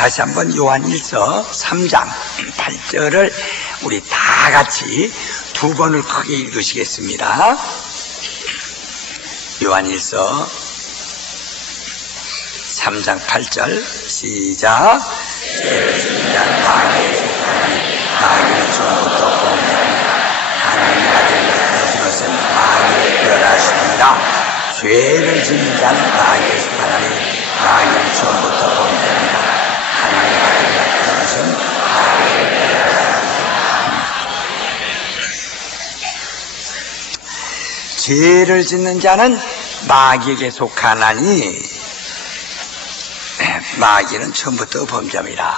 다시 한번 요한일서 3장 8절을 우리 다 같이 두 번을 크게 읽으시겠습니다. 요한일서 3장 8절 시작. 마귀를 처음부터 본다. 하나님의 아들을 가진 것은 마귀를 멸하십니다. 죄를 짓는 자는 마귀에 속하나니 마귀를 처음부터 본다. 하나님의 아들을 가진 것은 마귀를 멸하십니다. 죄를 짓는 자는 마귀에게 속하나니 마귀는 처음부터 범죄입니다.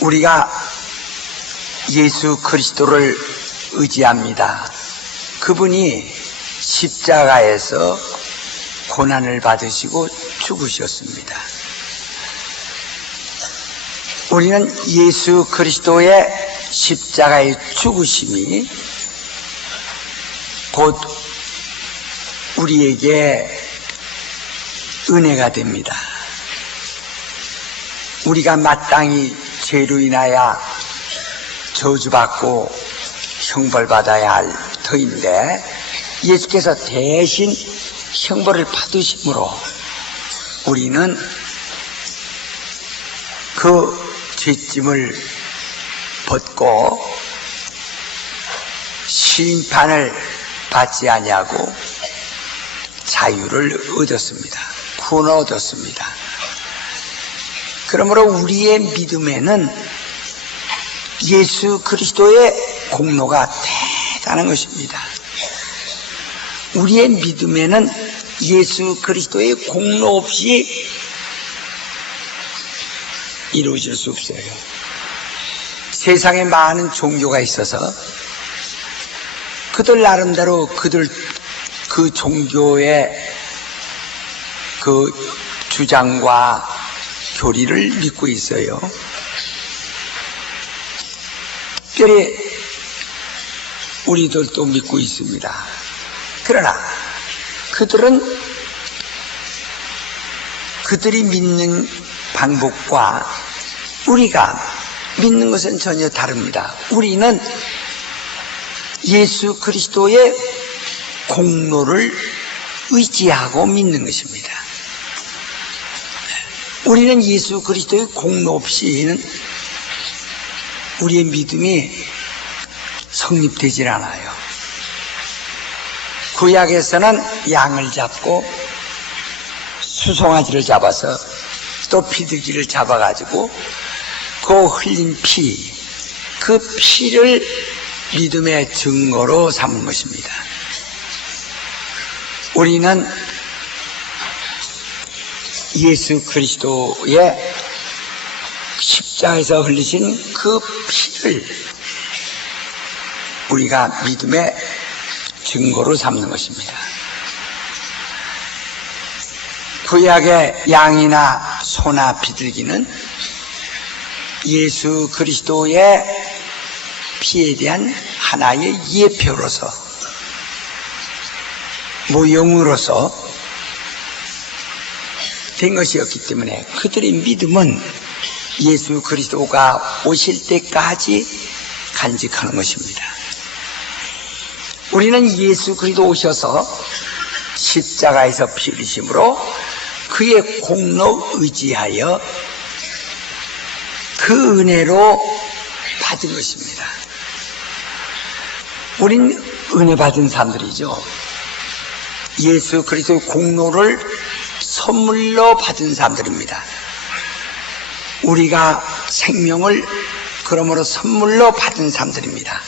우리가 예수 그리스도를 의지합니다. 그분이 십자가에서 고난을 받으시고 죽으셨습니다. 우리는 예수 그리스도의 십자가의 죽으심이 곧 우리에게 은혜가 됩니다. 우리가 마땅히 죄로 인하여 저주받고 형벌받아야 할 터인데 예수께서 대신 형벌을 받으심으로 우리는 그 죄짐을 벗고 심판을 받지 아니하고 자유를 얻었습니다. 구원을 얻었습니다. 그러므로 우리의 믿음에는 예수 그리스도의 공로가 대단한 것입니다. 우리의 믿음에는 예수 그리스도의 공로 없이 이루어질 수 없어요. 세상에 많은 종교가 있어서 그들 나름대로 그 종교의 그 주장과 교리를 믿고 있어요. 특별히 우리들도 믿고 있습니다. 그러나 그들이 믿는 방법과 우리가 믿는 것은 전혀 다릅니다. 우리는 예수 그리스도의 공로를 의지하고 믿는 것입니다. 우리는 예수 그리스도의 공로 없이는 우리의 믿음이 성립되질 않아요. 구약에서는 양을 잡고 수송아지를 잡아서 또 비둘기를 잡아가지고 그 흘린 피, 그 피를 믿음의 증거로 삼은 것입니다. 우리는 예수 그리스도의 십자가에서 흘리신 그 피를 우리가 믿음의 증거로 삼는 것입니다. 구약의 양이나 소나 비둘기는 예수 그리스도의 피에 대한 하나의 예표로서 모형으로서 된 것이었기 때문에 그들의 믿음은 예수 그리스도가 오실 때까지 간직하는 것입니다. 우리는 예수 그리스도 오셔서 십자가에서 피 흘리심으로 그의 공로 의지하여 그 은혜로 받은 것입니다. 우린 은혜 받은 사람들이죠. 예수 그리스도의 공로를 선물로 받은 사람들입니다. 우리가 생명을 그러므로 선물로 받은 사람들입니다.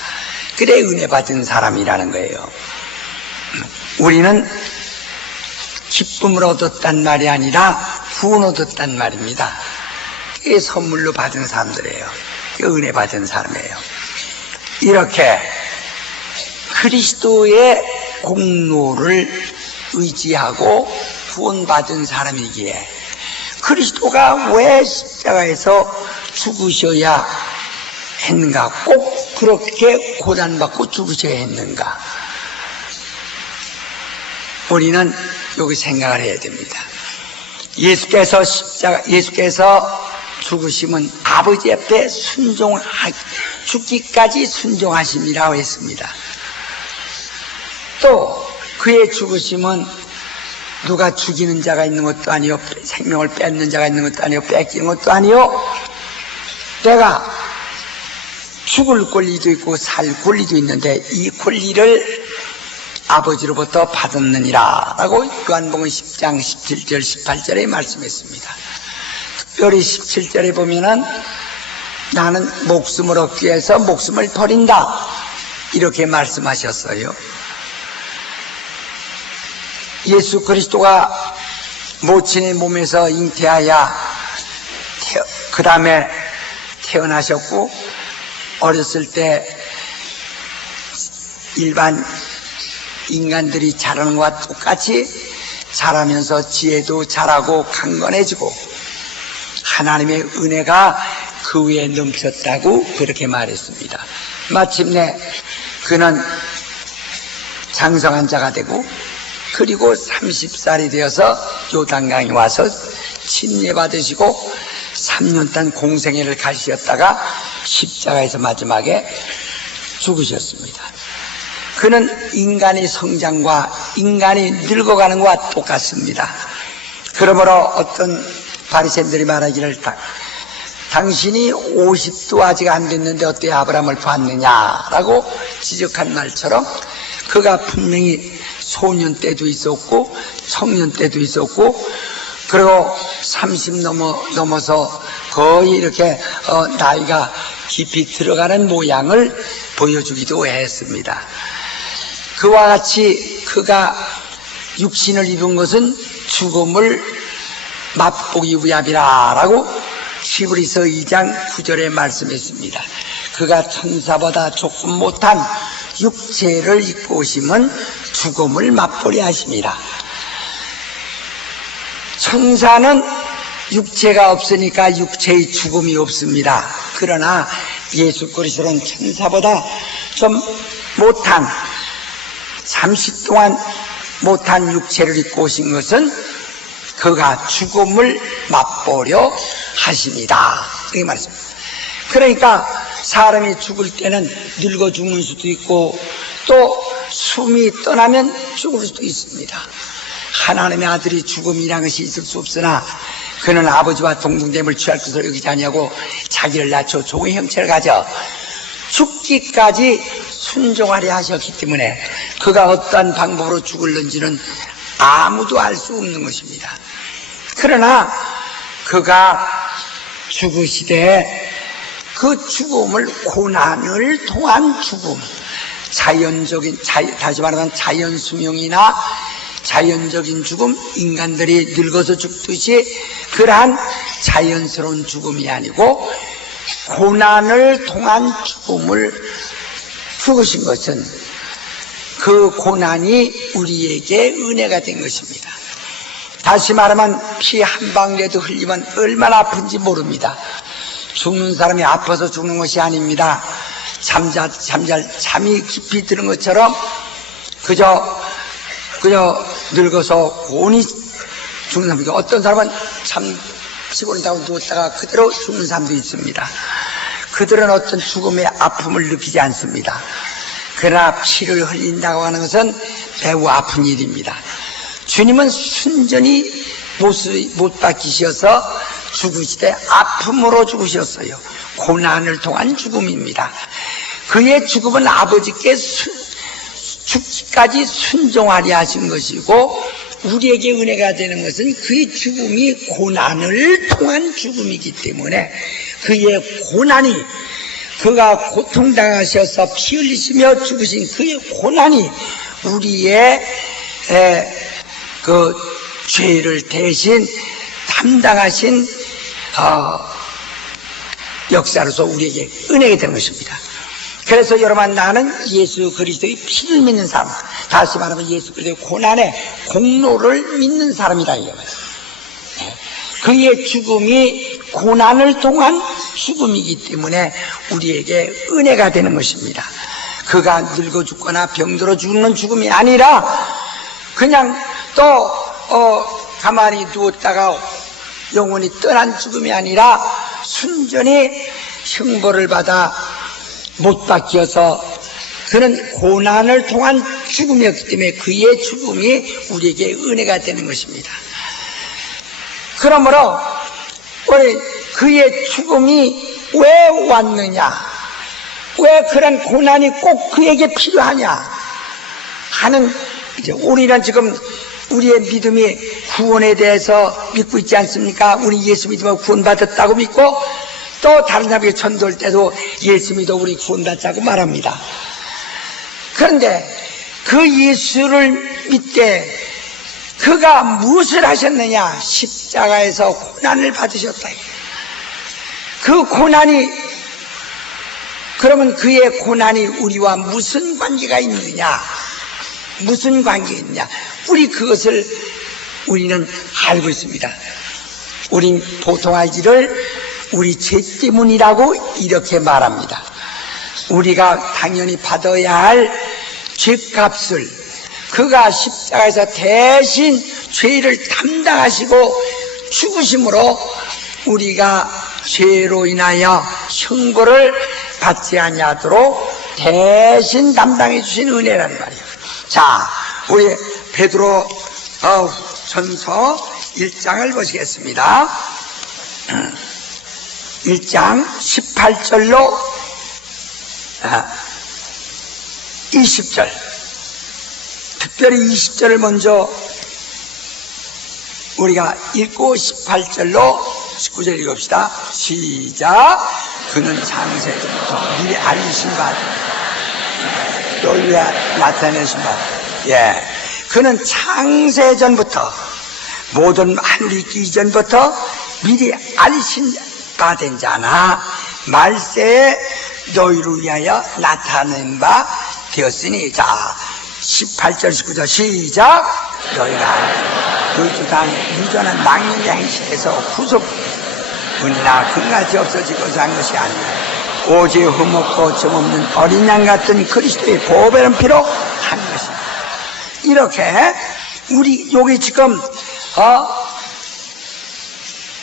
그래 은혜 받은 사람이라는 거예요. 우리는 기쁨을 얻었단 말이 아니라 구원 얻었단 말입니다. 그게 선물로 받은 사람들이에요. 그게 은혜 받은 사람이에요. 이렇게 그리스도의 공로를 의지하고 구원받은 사람이기에 그리스도가 왜 십자가에서 죽으셔야 했는가? 꼭 그렇게 고난받고 죽으셔야 했는가? 우리는 여기 생각을 해야 됩니다. 예수께서 죽으심은 아버지 앞에 죽기까지 순종하심이라고 했습니다. 또 그의 죽으심은 누가 죽이는 자가 있는 것도 아니요, 생명을 뺏는 자가 있는 것도 아니요, 뺏기는 것도 아니요, 내가 죽을 권리도 있고 살 권리도 있는데 이 권리를 아버지로부터 받았느니라 라고 요한복음 10장 17절 18절에 말씀했습니다. 특별히 17절에 보면은 나는 목숨을 얻기 위해서 목숨을 버린다 이렇게 말씀하셨어요. 예수 그리스도가 모친의 몸에서 잉태하여 그 다음에 태어나셨고 어렸을 때 일반 인간들이 자라는 것과 똑같이 자라면서 지혜도 자라고 강건해지고 하나님의 은혜가 그 위에 넘쳤다고 그렇게 말했습니다. 마침내 그는 장성한 자가 되고 그리고 30살이 되어서 요단강에 와서 침례 받으시고 3년 동안 공생애를 가시었다가 십자가에서 마지막에 죽으셨습니다. 그는 인간의 성장과 인간이 늙어가는 것과 똑같습니다. 그러므로 어떤 바리새인들이 말하기를 당신이 50도 아직 안 됐는데 어떻게 아브라함을 봤느냐라고 지적한 말처럼 그가 분명히 소년 때도 있었고 청년 때도 있었고 그리고 30 넘어서 거의 이렇게 나이가 깊이 들어가는 모양을 보여주기도 했습니다. 그와 같이 그가 육신을 입은 것은 죽음을 맛보기 위함이라 라고 히브리서 2장 9절에 말씀했습니다. 그가 천사보다 조금 못한 육체를 입고 오심은 죽음을 맛보려 하심이라. 천사는 육체가 없으니까 육체의 죽음이 없습니다. 그러나 예수 그리스도는 천사보다 좀 못한 30 동안 못한 육체를 입고 오신 것은 그가 죽음을 맛보려 하십니다. 이렇게 말했습니다. 그러니까 사람이 죽을 때는 늙어 죽는 수도 있고 또 숨이 떠나면 죽을 수도 있습니다. 하나님의 아들이 죽음이라는 것이 있을 수 없으나 그는 아버지와 동등됨을 취할 것을 여기지 아니하고 자기를 낮춰 종의 형체를 가져 죽기까지 순종하려 하셨기 때문에 그가 어떠한 방법으로 죽을는지는 아무도 알 수 없는 것입니다. 그러나 그가 죽으시되 그 죽음을 고난을 통한 죽음, 다시 말하면 자연 수명이나 자연적인 죽음, 인간들이 늙어서 죽듯이 그러한 자연스러운 죽음이 아니고 고난을 통한 죽음을 죽으신 것은 그 고난이 우리에게 은혜가 된 것입니다. 다시 말하면 피 한 방울이라도 흘리면 얼마나 아픈지 모릅니다. 죽는 사람이 아파서 죽는 것이 아닙니다. 잠이 깊이 드는 것처럼 그저 늙어서 곤히 죽는 사람이고 어떤 사람은 참 피곤하다고 누웠다가 그대로 죽는 사람도 있습니다. 그들은 어떤 죽음의 아픔을 느끼지 않습니다. 그러나 피를 흘린다고 하는 것은 매우 아픈 일입니다. 주님은 순전히 못 박히셔서 죽으시되 아픔으로 죽으셨어요. 고난을 통한 죽음입니다. 그의 죽음은 아버지께 죽기까지 순종하려 하신 것이고 우리에게 은혜가 되는 것은 그의 죽음이 고난을 통한 죽음이기 때문에 그의 고난이 그가 고통당하셔서 피 흘리시며 죽으신 그의 고난이 우리의 그 죄를 대신 담당하신 역사로서 우리에게 은혜가 되는 것입니다. 그래서 여러분 나는 예수 그리스도의 피를 믿는 사람, 다시 말하면 예수 그리스도의 고난의 공로를 믿는 사람이다 이 말이에요. 그의 죽음이 고난을 통한 죽음이기 때문에 우리에게 은혜가 되는 것입니다. 그가 늙어 죽거나 병들어 죽는 죽음이 아니라 그냥 또 가만히 두었다가 영원히 떠난 죽음이 아니라 순전히 형벌을 받아 못 박혀서 그는 고난을 통한 죽음이었기 때문에 그의 죽음이 우리에게 은혜가 되는 것입니다. 그러므로 우리 그의 죽음이 왜 왔느냐, 왜 그런 고난이 꼭 그에게 필요하냐 하는, 이제 우리는 지금 우리의 믿음이 구원에 대해서 믿고 있지 않습니까? 우리 예수 믿으면 구원받았다고 믿고, 또 다른 사람에게 전도할 때도 예수 믿어 우리 구원받자고 말합니다. 그런데 그 예수를 믿되 그가 무엇을 하셨느냐? 십자가에서 고난을 받으셨다. 그 고난이, 그러면 그의 고난이 우리와 무슨 관계가 있느냐? 무슨 관계가 있느냐? 우리는 알고 있습니다. 우린 보통 알기를 우리 죄 때문이라고 이렇게 말합니다. 우리가 당연히 받아야 할 죄값을 그가 십자가에서 대신 죄를 담당하시고 죽으심으로 우리가 죄로 인하여 형벌을 받지 아니하도록 대신 담당해 주신 은혜라는 말이에요. 자, 우리 베드로 전서 1장을 보시겠습니다. 1장 18절로 20절, 특별히 20절을 먼저 우리가 읽고 18절로 19절 읽읍시다. 시작. 그는 창세전부터 미리 알리신 바 너희에 나타내신 바, 그는 창세전부터 모든 하늘이 있기 이전부터 미리 알리신 바 된 자나 말세에 너희를 위하여 나타낸 바 되었으니. 자, 18절 19절 시작. 너희가 너희 주당 유전한 망령의 행실에서 구속은이나 금같이 없어지고자 한 것이 아니라 오직 흠없고 점없는 어린 양 같은 그리스도의 보배는 피로 한 것이다. 이렇게 우리 여기 지금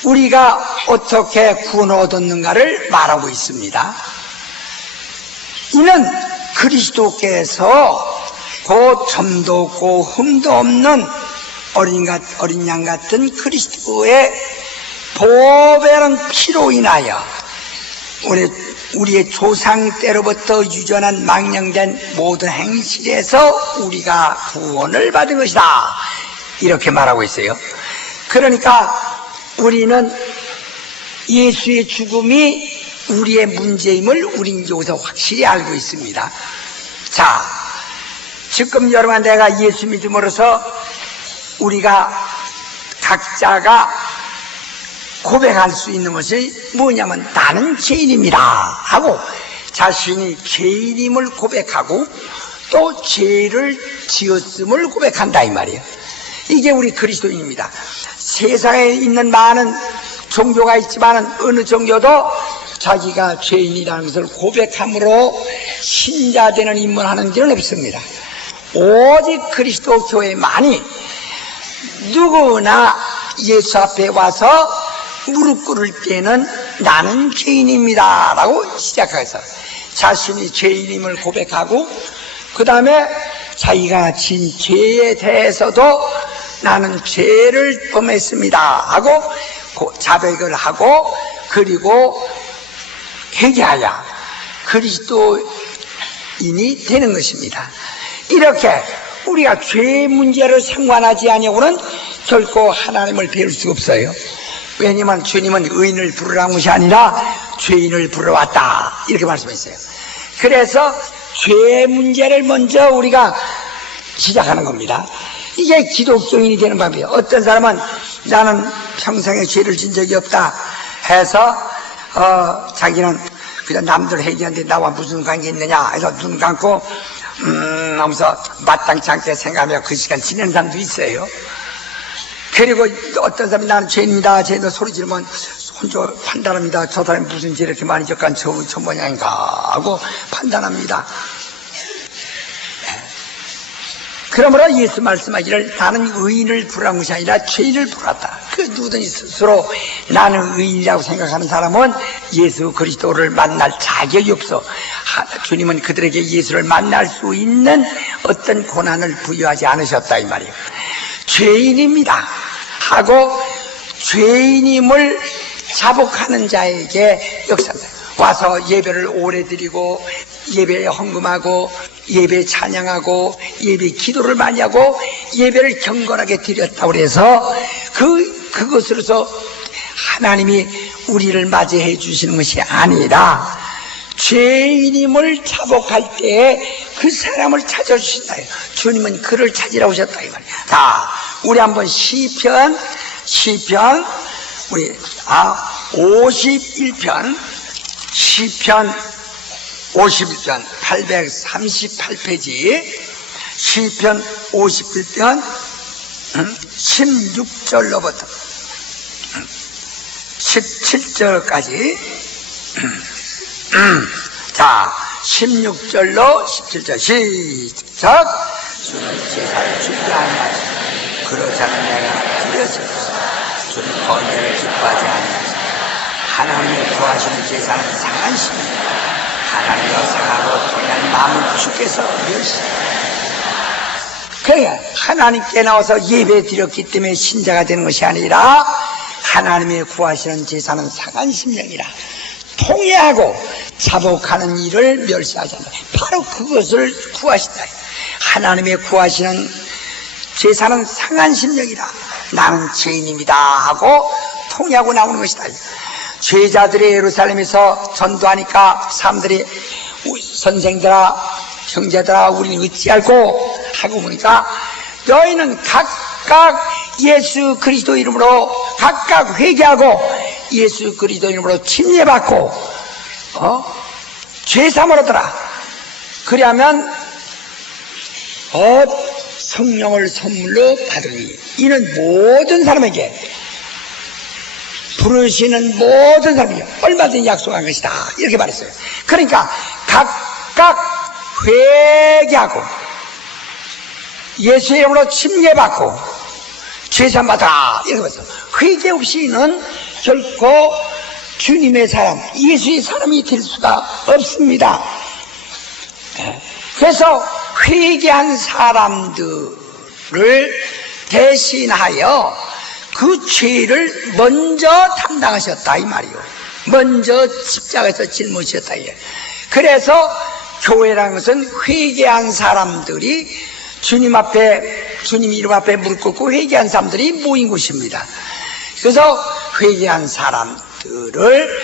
우리가 어떻게 구원을 얻었는가를 말하고 있습니다. 이는 그리스도께서 곧 점도 없고 흠도 없는 어린 양 같은 그리스도의 보배는 피로 인하여 우리의 조상 때로부터 유전한 망령된 모든 행실에서 우리가 구원을 받은 것이다. 이렇게 말하고 있어요. 그러니까 우리는 예수의 죽음이 우리의 문제임을 우린 여기서 확실히 알고 있습니다. 자, 지금 여러분, 내가 예수 믿음으로써 우리가 각자가 고백할 수 있는 것이 뭐냐면 나는 죄인입니다 하고 자신이 죄인임을 고백하고 또 죄를 지었음을 고백한다, 이 말이에요. 이게 우리 그리스도인입니다. 세상에 있는 많은 종교가 있지만 어느 종교도 자기가 죄인이라는 것을 고백함으로 신자되는 인문하는 일은 없습니다. 오직 그리스도 교회만이 누구나 예수 앞에 와서 무릎 꿇을 때는 나는 죄인입니다 라고 시작해서 자신이 죄인임을 고백하고, 그 다음에 자기가 진 죄에 대해서도 나는 죄를 범했습니다 하고 자백을 하고, 그리고 회개하여 그리스도인이 되는 것입니다. 이렇게 우리가 죄 문제를 상관하지 아니하고는 결코 하나님을 배울 수가 없어요. 왜냐하면 주님은 의인을 부르라는 것이 아니라 죄인을 부르러왔다 이렇게 말씀했어요. 그래서 죄 문제를 먼저 우리가 시작하는 겁니다. 이게 기독교인이 되는 방법이에요. 어떤 사람은 나는 평생에 죄를 진 적이 없다 해서 자기는 그냥 남들 회개하는데 나와 무슨 관계 있느냐 해서 눈 감고 하면서 마땅치 않게 생각하며 그 시간 지내는 사람도 있어요. 그리고 어떤 사람이 나는 죄인입니다 죄인도 소리 지르면 혼자 판단합니다. 저 사람이 무슨 죄를 이렇게 많이 졌간 저 모양인가 하고 판단합니다. 그러므로 예수 말씀하기를 나는 의인을 부르는 것이 아니라 죄인을 부르었다. 그 누구든지 스스로 나는 의인이라고 생각하는 사람은 예수 그리스도를 만날 자격이 없어. 주님은 그들에게 예수를 만날 수 있는 어떤 고난을 부여하지 않으셨다 이 말이에요. 죄인입니다 하고 죄인임을 자복하는 자에게 역사입니다. 와서 예배를 오래 드리고 예배에 헌금하고 예배 찬양하고 예배 기도를 많이 하고 예배를 경건하게 드렸다고 해서 그것으로서 하나님이 우리를 맞이해 주시는 것이 아니라 죄인임을 자복할 때에 그 사람을 찾아주신다. 주님은 그를 찾으러 오셨다 이 말이야. 자, 우리 한번 시편 우리 51편 시편 51편 838페이지 시편 51편 16절로부터 17절까지 자 16절로 17절 시작. 주는 제사를 준비하는 것이 그러지 않은 내가 두려웠습니다. 주는 번제를 기뻐하지 아니하시고 하나님의 구하시는 제사는 상한 심입니다. 하나님과 상하고 통한 마음을 주께서 멸시하십니다. 그러니까 하나님께 나와서 예배 드렸기 때문에 신자가 되는 것이 아니라 하나님의 구하시는 제사는 상한 심령이라 통회하고 자복하는 일을 멸시하지 않는다. 바로 그것을 구하신다. 하나님의 구하시는 제사는 상한 심령이라 나는 죄인입니다 하고 통회하고 나오는 것이다. 죄자들이 예루살렘에서 전도하니까 사람들이 선생들아 형제들아 우리는 어찌할꼬 하고 보니까 너희는 각각 예수 그리스도 이름으로 각각 회개하고 예수 그리스도 이름으로 침례받고 죄사함을 얻어라. 그리하면 성령을 선물로 받으니 이는 모든 사람에게 부르시는 모든 사람이 얼마든지 약속한 것이다 이렇게 말했어요. 그러니까 각각 회개하고 예수의 이름으로 침례받고 죄사함 받아라 이렇게 말했어요. 회개 없이는 결코 주님의 사람 예수의 사람이 될 수가 없습니다. 그래서 회개한 사람들을 대신하여 그 죄를 먼저 담당하셨다 이 말이요. 먼저 십자가에서 짊어지셨다. 그래서 교회라는 것은 회개한 사람들이 주님 이름 앞에 무릎 꿇고 회개한 사람들이 모인 곳입니다. 그래서 회개한 사람들을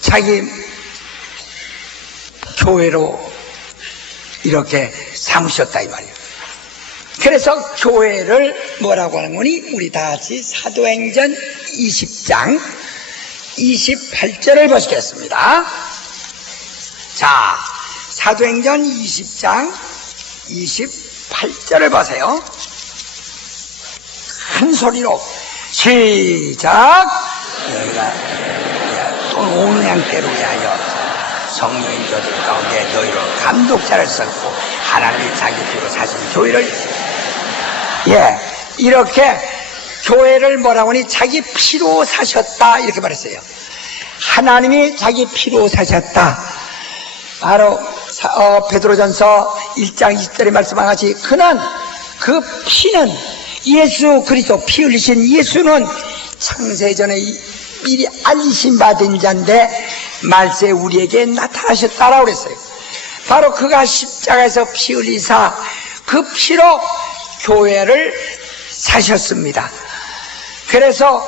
자기 교회로 이렇게 삼으셨다 이 말이에요. 그래서 교회를 뭐라고 하는 거니? 우리 다 같이 사도행전 20장 28절을 보시겠습니다. 자, 사도행전 20장 28절을 보세요. 큰 소리로 시작. 너희가 또 오는 양떼로 위하여 성령인 저들 가운데 너희로 감독자를 썼고 하나님이 자기 피로 사신 교회를 이렇게 교회를 뭐라고 하니 자기 피로 사셨다 이렇게 말했어요. 하나님이 자기 피로 사셨다. 바로 베드로전서 1장 20절에 말씀한 같이 그는 그 피는 예수 그리스도 피 흘리신 예수는 창세전에 미리 알리신 바 된 자인데 말세 우리에게 나타나셨다라고 그랬어요. 바로 그가 십자가에서 피 흘리사 그 피로 교회를 사셨습니다. 그래서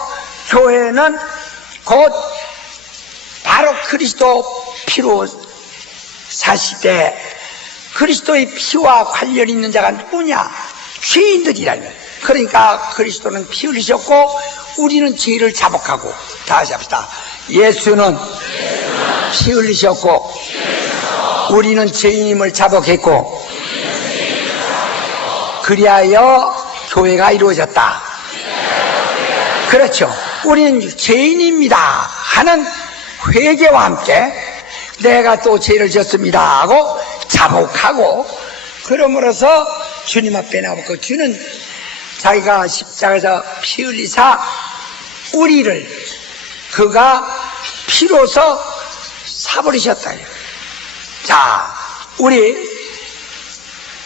교회는 곧 바로 그리스도 피로 사시되 그리스도의 피와 관련 있는 자가 누구냐? 죄인들이라면. 그러니까 그리스도는 피 흘리셨고 우리는 죄를 자복하고 다시 합시다. 예수는 피 흘리셨고 우리는 죄인임을 자복했고 그리하여 교회가 이루어졌다. 그렇죠. 우리는 죄인입니다 하는 회개와 함께 내가 또 죄를 졌습니다 하고 자복하고 그러므로서 주님 앞에 나오고 주는 자기가 십자가에서 피 흘리사 우리를 그가 피로서 사버리셨다. 자, 우리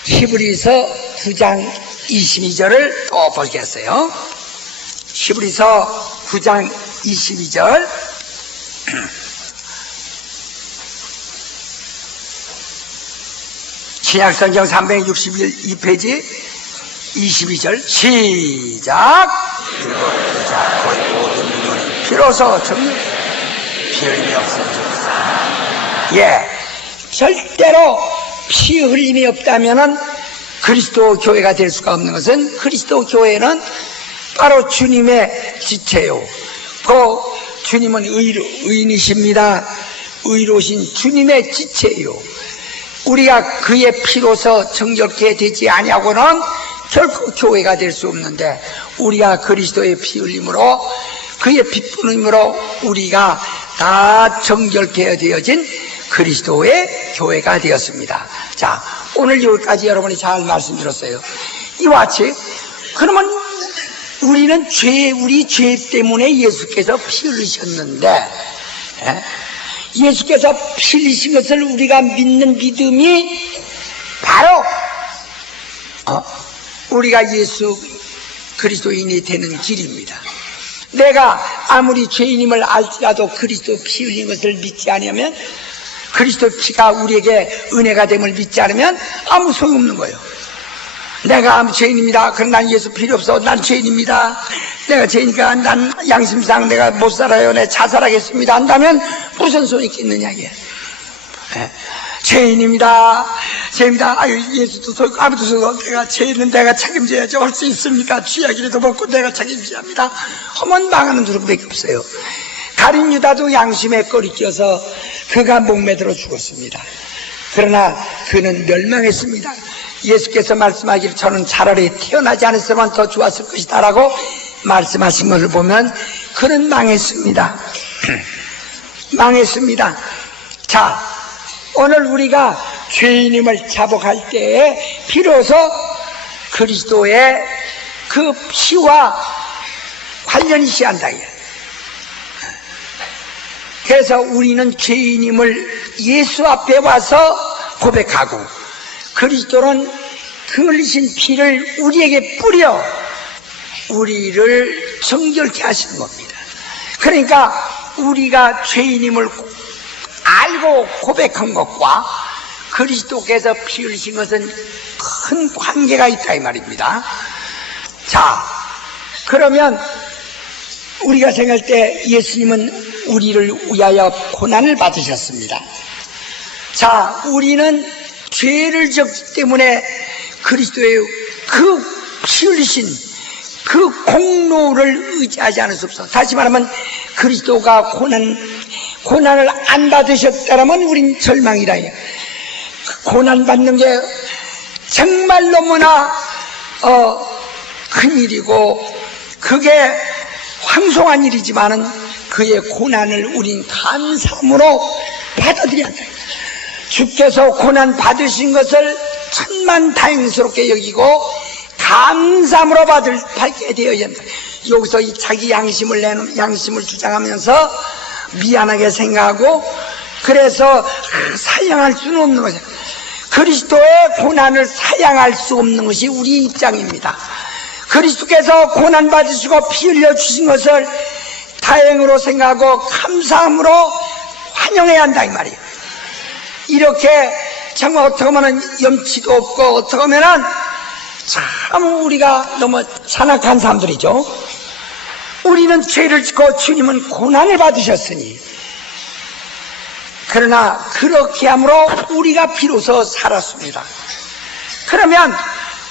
히브리서 9장 22절을 또 보겠어요. 히브리서 9장 22절. 신약성경 362페이지 22절 시작. 비로소 정령 피 흘림이 없으면 좋겠다. 예, 절대로 피 흘림이 없다면은 그리스도 교회가 될 수가 없는 것은 그리스도 교회는 바로 주님의 지체요. 그 주님은 의인이십니다. 의로우신 주님의 지체요. 우리가 그의 피로서 정결케 되지 아니하고는 결코 교회가 될 수 없는데 우리가 그리스도의 피 흘림으로 그의 피뿌림으로 우리가 다 정결케 되어진 그리스도의 교회가 되었습니다. 자, 오늘 여기까지 여러분이 잘 말씀드렸어요. 이와 같이 그러면 우리는 우리 죄 때문에 예수께서 피 흘리셨는데 예수께서 피 흘리신 것을 우리가 믿는 믿음이 바로 우리가 예수 그리스도인이 되는 길입니다. 내가 아무리 죄인임을 알지라도 그리스도 피 흘린 것을 믿지 않으면 그리스도 피가 우리에게 은혜가 됨을 믿지 않으면 아무 소용없는 거예요. 내가 죄인입니다. 그럼 난 예수 필요 없어. 난 죄인입니다. 내가 죄인이니까 난 양심상 내가 못 살아요. 내가 자살하겠습니다. 한다면 무슨 소용이 있겠느냐 이게. 죄인입니다. 죄인입니다. 아유, 예수도 소용 아무도 소용 내가 죄인은 내가 책임져야죠. 할 수 있습니까? 쥐약이라도 먹고 내가 책임져야 합니다. 하면 망하는 수밖에 없어요. 가룟 유다도 양심에 꼬리 껴서 그가 목매들어 죽었습니다. 그러나 그는 멸망했습니다. 예수께서 말씀하기를 저는 차라리 태어나지 않았으면 더 좋았을 것이다 라고 말씀하신 것을 보면 그는 망했습니다. 망했습니다. 자, 오늘 우리가 죄인임을 자복할 때에 비로소 그리스도의 그 피와 관련이 시한다. 그래서 우리는 죄인임을 예수 앞에 와서 고백하고 그리스도는 그 흘리신 피를 우리에게 뿌려 우리를 정결케 하시는 겁니다. 그러니까 우리가 죄인임을 알고 고백한 것과 그리스도께서 피 흘리신 것은 큰 관계가 있다 이 말입니다. 자, 그러면 우리가 생각할 때 예수님은 우리를 위하여 고난을 받으셨습니다. 자, 우리는 죄를 졌기 때문에 그리스도의 그 피 흘리신 그 공로를 의지하지 않을 수 없어. 다시 말하면 그리스도가 고난을 안 받으셨다면 우린 절망이라. 고난 받는 게 정말 너무나 큰 일이고 그게 황송한 일이지만은 그의 고난을 우린 감사함으로 받아들여야 한다. 주께서 고난 받으신 것을 천만 다행스럽게 여기고 감사함으로 받게 되어야 한다. 여기서 이 자기 양심을 주장하면서 미안하게 생각하고 그래서 사양할 수는 없는 거죠. 그리스도의 고난을 사양할 수 없는 것이 우리 입장입니다. 그리스도께서 고난 받으시고 피 흘려 주신 것을 다행으로 생각하고 감사함으로 환영해야 한다 이 말이에요. 이렇게 정말 어떻게 하면 염치도 없고 어떻게 하면 참 우리가 너무 잔악한 사람들이죠. 우리는 죄를 짓고 주님은 고난을 받으셨으니 그러나 그렇게 함으로 우리가 비로소 살았습니다. 그러면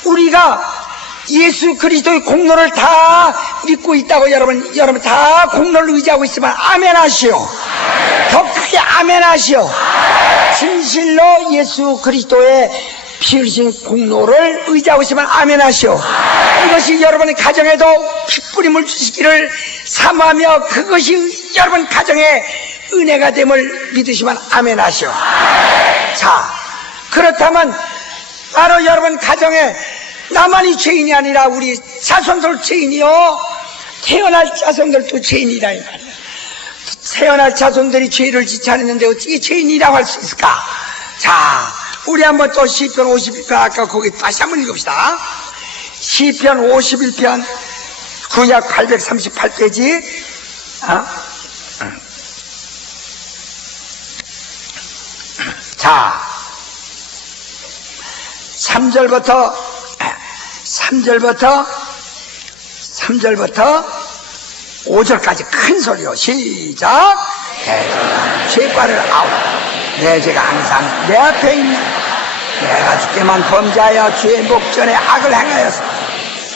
우리가 예수 그리스도의 공로를 다 믿고 있다고 여러분 다 공로를 의지하고 있으면 아멘 하시오. 더 크게 아멘 하시오. 진실로 예수 그리스도의 피 흘리신 공로를 의지하고 있으면 아멘 하시오. 이것이 여러분의 가정에도 핏뿌림을 주시기를 사모하며 그것이 여러분 가정에 은혜가 됨을 믿으시면 아멘 하시오. 자, 그렇다면 바로 여러분 가정에 나만이 죄인이 아니라 우리 자손들 죄인이요, 태어날 자손들도 죄인이라 이 말이야. 태어날 자손들이 죄를 짓지 않았는데 어떻게 죄인이라고 할 수 있을까? 자, 우리 한번 또 시편 51편 아까 거기 다시 한번 읽읍시다. 시편 51편 구약 838페이지. 자, 3절부터 5절까지 큰 소리로 시작. 죄과를 아우라. 내 죄가 항상 내 앞에 있는, 내가 주께만 범죄하여 주의 목전에 악을 행하여서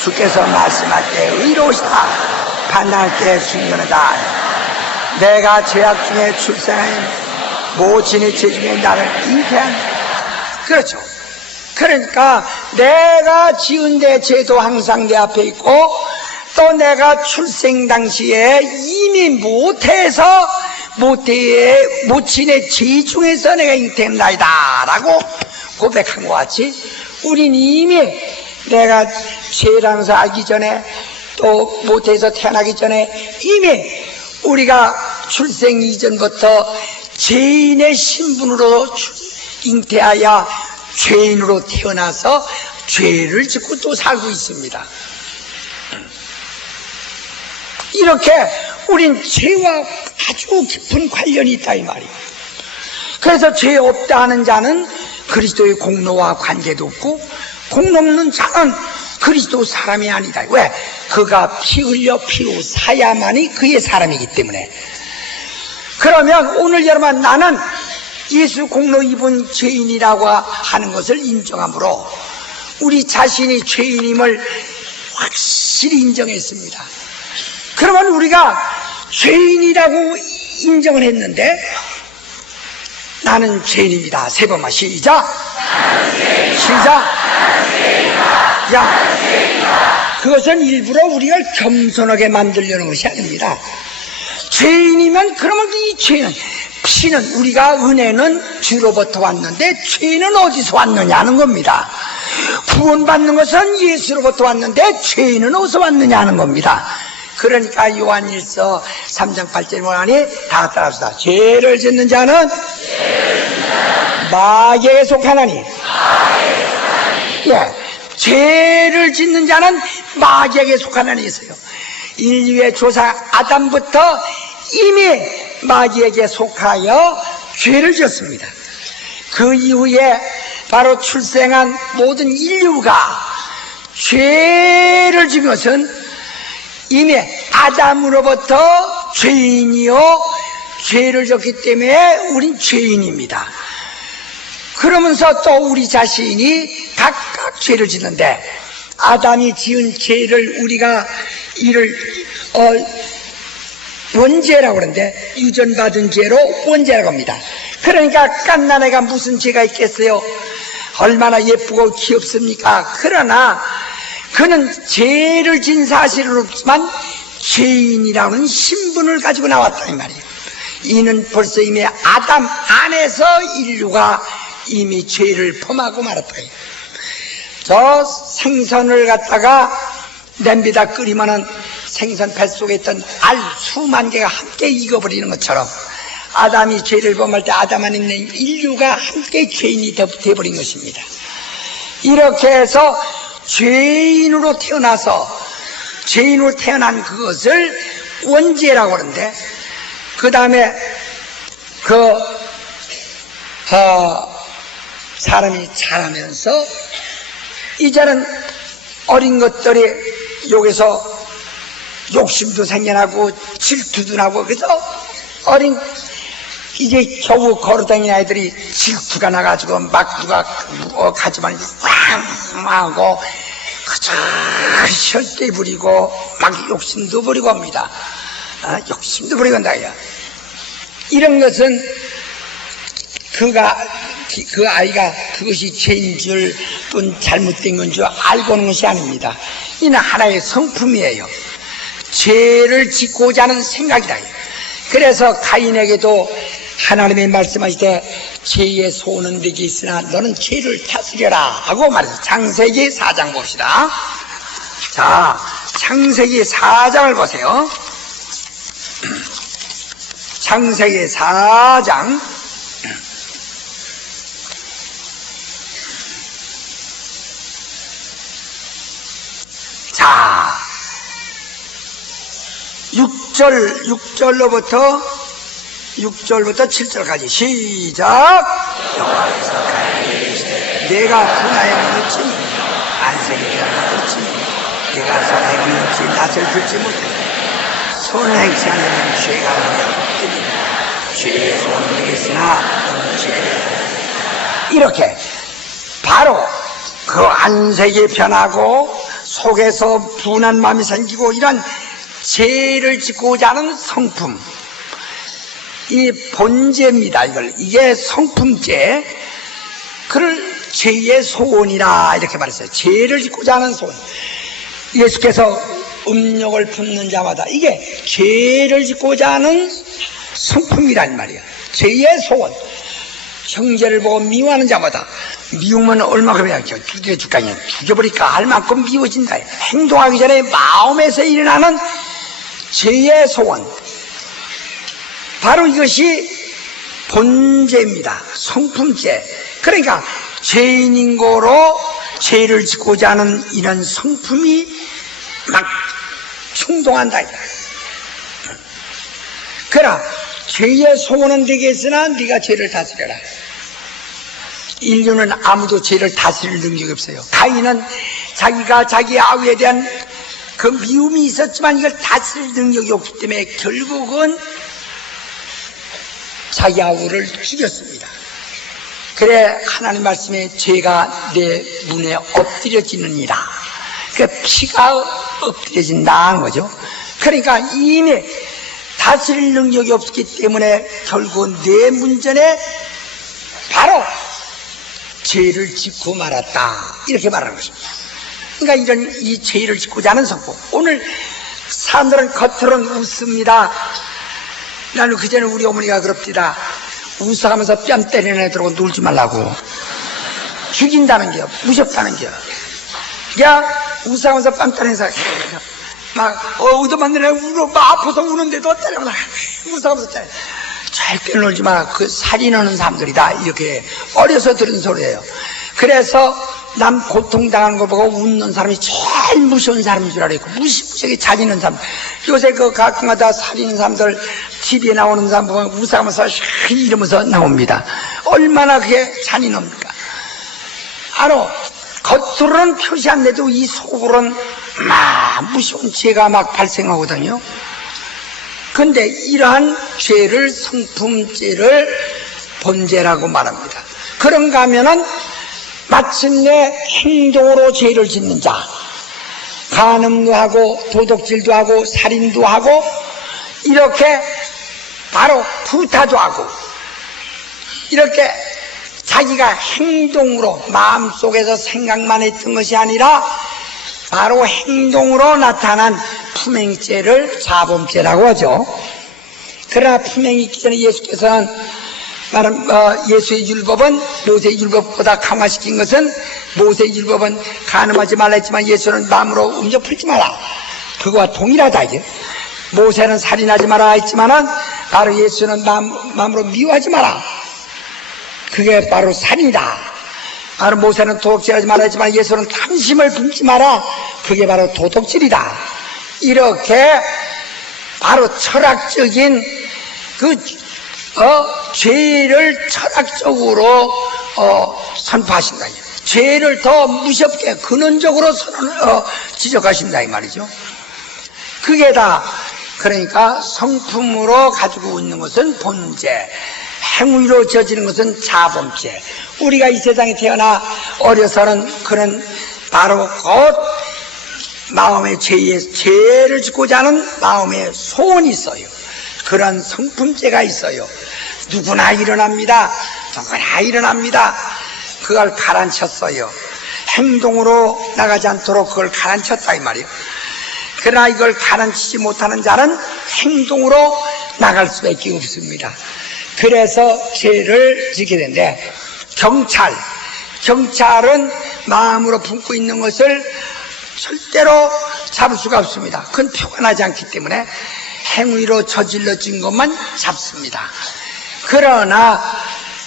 주께서 말씀할 때 의로우시다, 판단할 때 순전하다. 내가 죄악 중에 출생하여 모친의 죄 중에 나를 잉태한. 그렇죠. 그러니까 내가 지은 내 죄도 항상 내 앞에 있고, 또 내가 출생 당시에 이미 모태의 모친의 죄 중에서 내가 잉태했나이다 라고 고백한 것 같이, 우린 이미 내가 죄라면서 알기 전에, 또 모태에서 태어나기 전에 이미 우리가 출생 이전부터 죄인의 신분으로 잉태하여 죄인으로 태어나서 죄를 짓고 또 살고 있습니다. 이렇게 우린 죄와 아주 깊은 관련이 있다 이 말이에요. 그래서 죄 없다 하는 자는 그리스도의 공로와 관계도 없고, 공로 없는 자는 그리스도 사람이 아니다. 왜? 그가 피 흘려 피로 사야만이 그의 사람이기 때문에. 그러면 오늘 여러분, 나는 예수 공로 입은 죄인이라고 하는 것을 인정함으로 우리 자신이 죄인임을 확실히 인정했습니다. 그러면 우리가 죄인이라고 인정을 했는데, 나는 죄인입니다. 세 번만 시작. 야, 그것은 일부러 우리가 겸손하게 만들려는 것이 아닙니다. 죄인이면 그러면 이 죄는, 피는, 우리가 은혜는 주로부터 왔는데 죄는 어디서 왔느냐는 겁니다. 구원받는 것은 예수로부터 왔는데 죄인은 어디서 왔느냐는 겁니다. 그러니까 요한일서 3장 8절에 뭐하니? 다 따라합시다. 죄를 짓는 자는 마귀에게 속하나니. 예, 죄를 짓는 자는 마귀에게 속하나니 있어요. 인류의 조상 아담부터 이미 마귀에게 속하여 죄를 지었습니다. 그 이후에 바로 출생한 모든 인류가 죄를 지은 것은 이미 아담으로부터 죄인이요, 죄를 졌기 때문에 우린 죄인입니다. 그러면서 또 우리 자신이 각각 죄를 짓는데, 아담이 지은 죄를 우리가 이를 원죄라고 그러는데, 유전받은 죄로 원죄라고 합니다. 그러니까 갓난 애가 무슨 죄가 있겠어요? 얼마나 예쁘고 귀엽습니까? 그러나 그는 죄를 진 사실로만 죄인이라는 신분을 가지고 나왔다 이 말이에요. 이는 벌써 이미 아담 안에서 인류가 이미 죄를 범하고 말았다. 저 생선을 갖다가 냄비다 끓이면은 생선 뱃속에 있던 알 수만 개가 함께 익어버리는 것처럼, 아담이 죄를 범할 때 아담 안에 있는 인류가 함께 죄인이 되어버린 것입니다. 이렇게 해서 죄인으로 태어나서 죄인으로 태어난 그것을 원죄라고 하는데, 그 다음에 사람이 자라면서 이제는 어린 것들이 여기서 욕심도 생겨나고 질투도 나고, 그래서 어린 이제 겨우 걸어다니는 아이들이 질투가 나가지고 막 누가 가지만 꽝 하고 그저 혈대 부리고 막 욕심도 부리고 합니다. 욕심도 부리고 한다고요. 이런 것은 그 아이가 그것이 죄인 줄 또는 잘못된 건 줄 알고 오는 것이 아닙니다. 이는 하나의 성품이에요. 죄를 짓고자 하는 생각이다. 그래서 가인에게도 하나님이 말씀하실 때 죄의 소원은 네게 있으나 너는 죄를 다스려라 하고 말해서 창세기 4장 봅시다. 자, 창세기 4장을 보세요. 창세기 4장 자, 6절로부터 7절까지 시작. 내가 분하에 묻지 안색이 변하였지 내가 사나에 묻지 낯을 들지 못해 손을 행치 않으면 죄가 없으니 죄의 소원은 되겠으나 죄를 이렇게 바로 그 안색이 변하고 속에서 분한 마음이 생기고 이런 죄를 짓고자 하는 성품, 이 본죄입니다. 이게 성품죄, 그를 죄의 소원이라 이렇게 말했어요. 죄를 짓고자 하는 소원. 예수께서 음욕을 품는 자마다 이게 죄를 짓고자 하는 성품이란 말이에요. 죄의 소원. 형제를 보고 미워하는 자마다 미우면 얼마큼 죽여줄까 아니야. 죽여버릴까 할 만큼 미워진다. 행동하기 전에 마음에서 일어나는 죄의 소원, 바로 이것이 본죄입니다. 성품죄. 그러니까 죄인인 거로 죄를 짓고자 하는 이런 성품이 막 충동한다. 그러나 죄의 소원은 되겠으나 네가 죄를 다스려라. 인류는 아무도 죄를 다스릴 능력이 없어요. 가인은 자기가 자기 아우에 대한 그 미움이 있었지만 이걸 다스릴 능력이 없기 때문에 결국은 자기 아우를 죽였습니다. 그래 하나님 말씀에 죄가 내 문에 엎드려지느니라. 그 피가 엎드려진다는 거죠. 그러니까 이미 다스릴 능력이 없기 때문에 결국은 내 문전에 바로 죄를 짓고 말았다, 이렇게 말하는 것입니다. 그러니까 이런 이 죄를 짓고자 하는 성품. 오늘 사람들은 겉으로는 웃습니다. 나는 그전에 우리 어머니가 그럽디다. 웃어가면서 뺨 때리는 애들하고 놀지 말라고. 죽인다는 게 무섭다는 게. 야, 웃어가면서 뺨 때리는 사람 막 얻어맞는 애 울어, 막 아파서 우는데도 때려서 웃어가면서 때려. 절대 놀지 마. 그 살인하는 사람들이다. 이렇게 어려서 들은 소리예요. 그래서 남 고통당하는 거 보고 웃는 사람이 제일 무서운 사람인 줄 알았고, 무시무시하게 잔인한 사람. 요새 그 가끔가다 살리는 사람들 TV에 나오는 사람 보면 웃어가면서 이러면서 나옵니다. 얼마나 그게 잔인합니까? 알아. 겉으로는 표시 안 돼도 이 속으로는 막 무서운 죄가 막 발생하거든요. 근데 이러한 죄를, 성품죄를 본죄라고 말합니다. 그런가 하면은 마침내 행동으로 죄를 짓는 자, 간음도 하고 도둑질도 하고 살인도 하고 이렇게 바로 부타도 하고 이렇게 자기가 행동으로 마음속에서 생각만 했던 것이 아니라 바로 행동으로 나타난 품행죄를 자범죄라고 하죠. 그러나 품행이 있기 전에 예수께서는 예수의 율법은 모세의 율법보다 강화시킨 것은, 모세의 율법은 간음하지 말라 했지만 예수는 마음으로 음욕 풀지 마라, 그거와 동일하다. 이제 모세는 살인하지 마라 했지만은 바로 예수는 마음으로 미워하지 마라, 그게 바로 살인이다. 바로 모세는 도둑질하지 말라 했지만 예수는 탐심을 품지 마라, 그게 바로 도둑질이다. 이렇게 바로 철학적인 죄를 철학적으로 선포하신다. 죄를 더 무섭게 근원적으로 지적하신다 이 말이죠. 그게 다 그러니까 성품으로 가지고 있는 것은 본죄, 행위로 저지른 것은 자범죄. 우리가 이 세상에 태어나 어려서는 그런 바로 곧 마음의 죄를 짓고자 하는 마음의 소원이 있어요. 그런 성품죄가 있어요. 누구나 일어납니다. 누구나 일어납니다. 그걸 가라앉혔어요. 행동으로 나가지 않도록 그걸 가라앉혔다 이 말이에요. 그러나 이걸 가라앉히지 못하는 자는 행동으로 나갈 수밖에 없습니다. 그래서 죄를 지게 되는데, 경찰은 마음으로 품고 있는 것을 절대로 잡을 수가 없습니다. 그건 표가 나지 않기 때문에 행위로 저질러진 것만 잡습니다. 그러나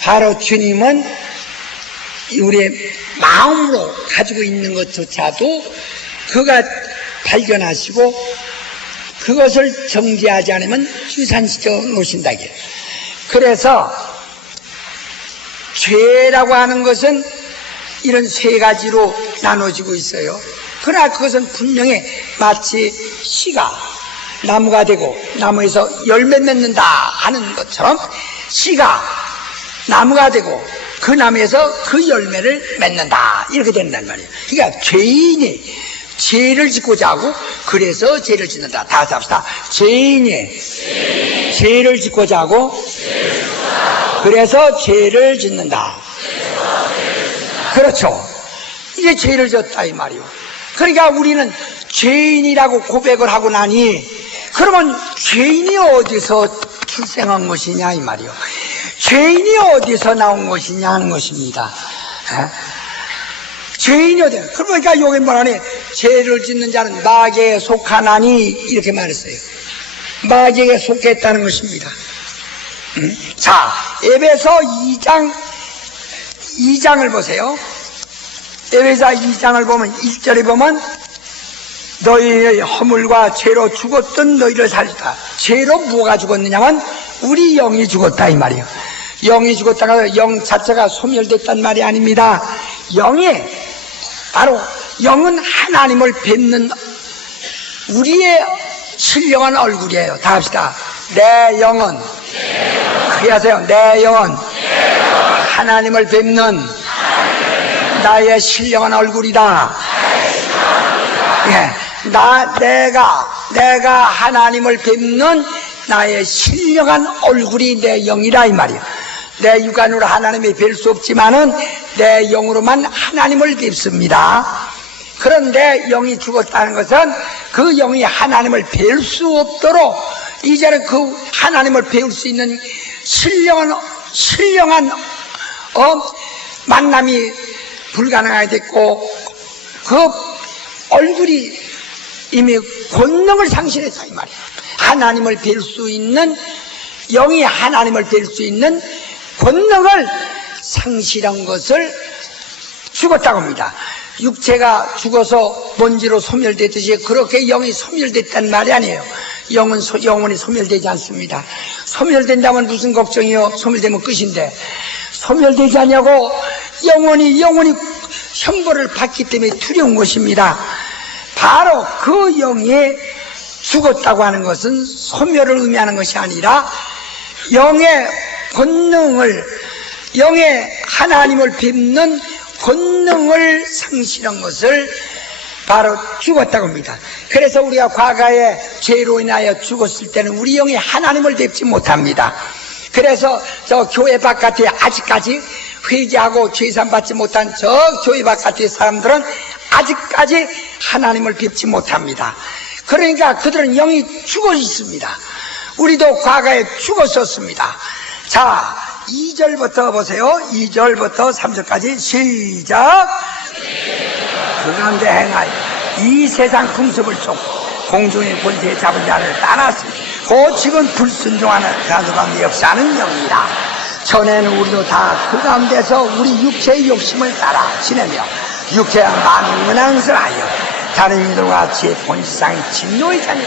바로 주님은 우리의 마음으로 가지고 있는 것조차도 그가 발견하시고 그것을 정죄하지 않으면 주산시켜 놓으신다. 그래서 죄라고 하는 것은 이런 세 가지로 나눠지고 있어요. 그러나 그것은 분명히 마치 씨가 나무가 되고 나무에서 열매 맺는다 하는 것처럼 씨가 나무가 되고 그 나무에서 그 열매를 맺는다 이렇게 된단 말이에요. 그러니까 죄인이 죄를 짓고자 하고 그래서 죄를 짓는다. 다 같이 합시다. 죄인이 죄를 짓고자 하고 그래서 죄를 짓는다. 그렇죠. 이게 죄를 졌다 이 말이요. 그러니까 우리는 죄인이라고 고백을 하고 나니 그러면 죄인이 어디서 출생한 것이냐 이 말이요. 죄인이 어디서 나온 것이냐 하는 것입니다. 죄인이 어디? 그러니까 여기 뭐라니? 죄를 짓는 자는 마귀에 속하나니 이렇게 말했어요. 마귀에게 속했다는 것입니다. 자, 에베소 2장을 보세요. 에베소 2장을 보면 1절에 보면 너희의 허물과 죄로 죽었던 너희를 살렸다. 죄로 뭐가 죽었느냐면 우리 영이 죽었다 이 말이에요. 영이 죽었다가 영 자체가 소멸됐단 말이 아닙니다. 바로 영은 하나님을 뵙는 우리의 신령한 얼굴이에요. 다 합시다. 내 영은 크게 하세요. 내 영은 하나님을 뵙는 나의 신령한 얼굴이다. 예, 내가 하나님을 뵙는 나의 신령한 얼굴이 내 영이라 이 말이에요. 내 육안으로 하나님을 뵐 수 없지만은 내 영으로만 하나님을 뵙습니다. 그런데 영이 죽었다는 것은 그 영이 하나님을 뵐 수 없도록 이제는 그 하나님을 배울 수 있는 신령한 만남이 불가능하게 됐고 그 얼굴이 이미 권능을 상실했다 이 말이에요. 하나님을 뵐 수 있는 영이 하나님을 뵐 수 있는 권능을 상실한 것을 죽었다고 합니다. 육체가 죽어서 먼지로 소멸됐듯이 그렇게 영이 소멸됐다는 말이 아니에요. 영혼이 소멸되지 않습니다. 소멸된다면 무슨 걱정이요? 소멸되면 끝인데 소멸되지 않냐고 영혼이 형벌을 받기 때문에 두려운 것입니다. 바로 그 영이 죽었다고 하는 것은 소멸을 의미하는 것이 아니라 영의 권능을 영의 하나님을 뵙는 권능을 상실한 것을 바로 죽었다고 합니다. 그래서 우리가 과거에 죄로 인하여 죽었을 때는 우리 영이 하나님을 뵙지 못합니다. 그래서 저 교회 바깥에 아직까지 회개하고 죄산 받지 못한 저 교회 바깥의 사람들은 아직까지 하나님을 뵙지 못합니다. 그러니까 그들은 영이 죽어 있습니다. 우리도 과거에 죽었었습니다. 자, 2절부터 보세요. 2절부터 3절까지 시작. 그 가운데 행하여 이 세상 풍습을 쫓고 공중의 권세에 잡은 자를 따랐으니 곧 지금 불순종하는 자들 가운데 역사하는 영이라. 전에는 우리도 다 그 가운데서 우리 육체의 욕심을 따라 지내며 육체와 마음이 은왕스하여 다른 이들과 같이 본질상의 진노의 자녀.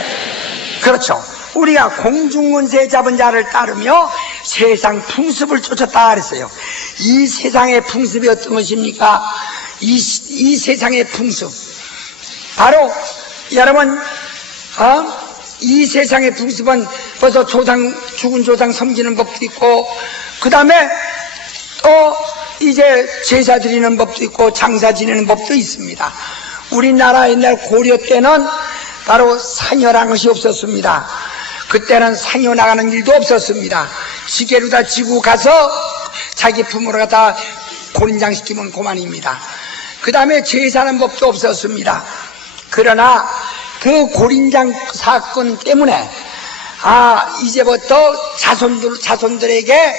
그렇죠. 우리가 공중권세에 잡은 자를 따르며 세상 풍습을 쫓았다 그랬어요. 이 세상의 풍습이 어떤 것입니까? 이 세상의 풍습 바로 여러분 이 세상의 풍습은 벌써 죽은 조상 섬기는 법도 있고 그 다음에 또 이제 제사 드리는 법도 있고 장사 지내는 법도 있습니다. 우리나라 옛날 고려 때는 바로 상여라는 것이 없었습니다. 그때는 상여 나가는 일도 없었습니다. 지게로 다 지고 가서 자기 품으로 갖다 고린장시키면 그만입니다. 그 다음에 제사하는 법도 없었습니다. 그러나 그 고린장 사건 때문에 이제부터 자손들에게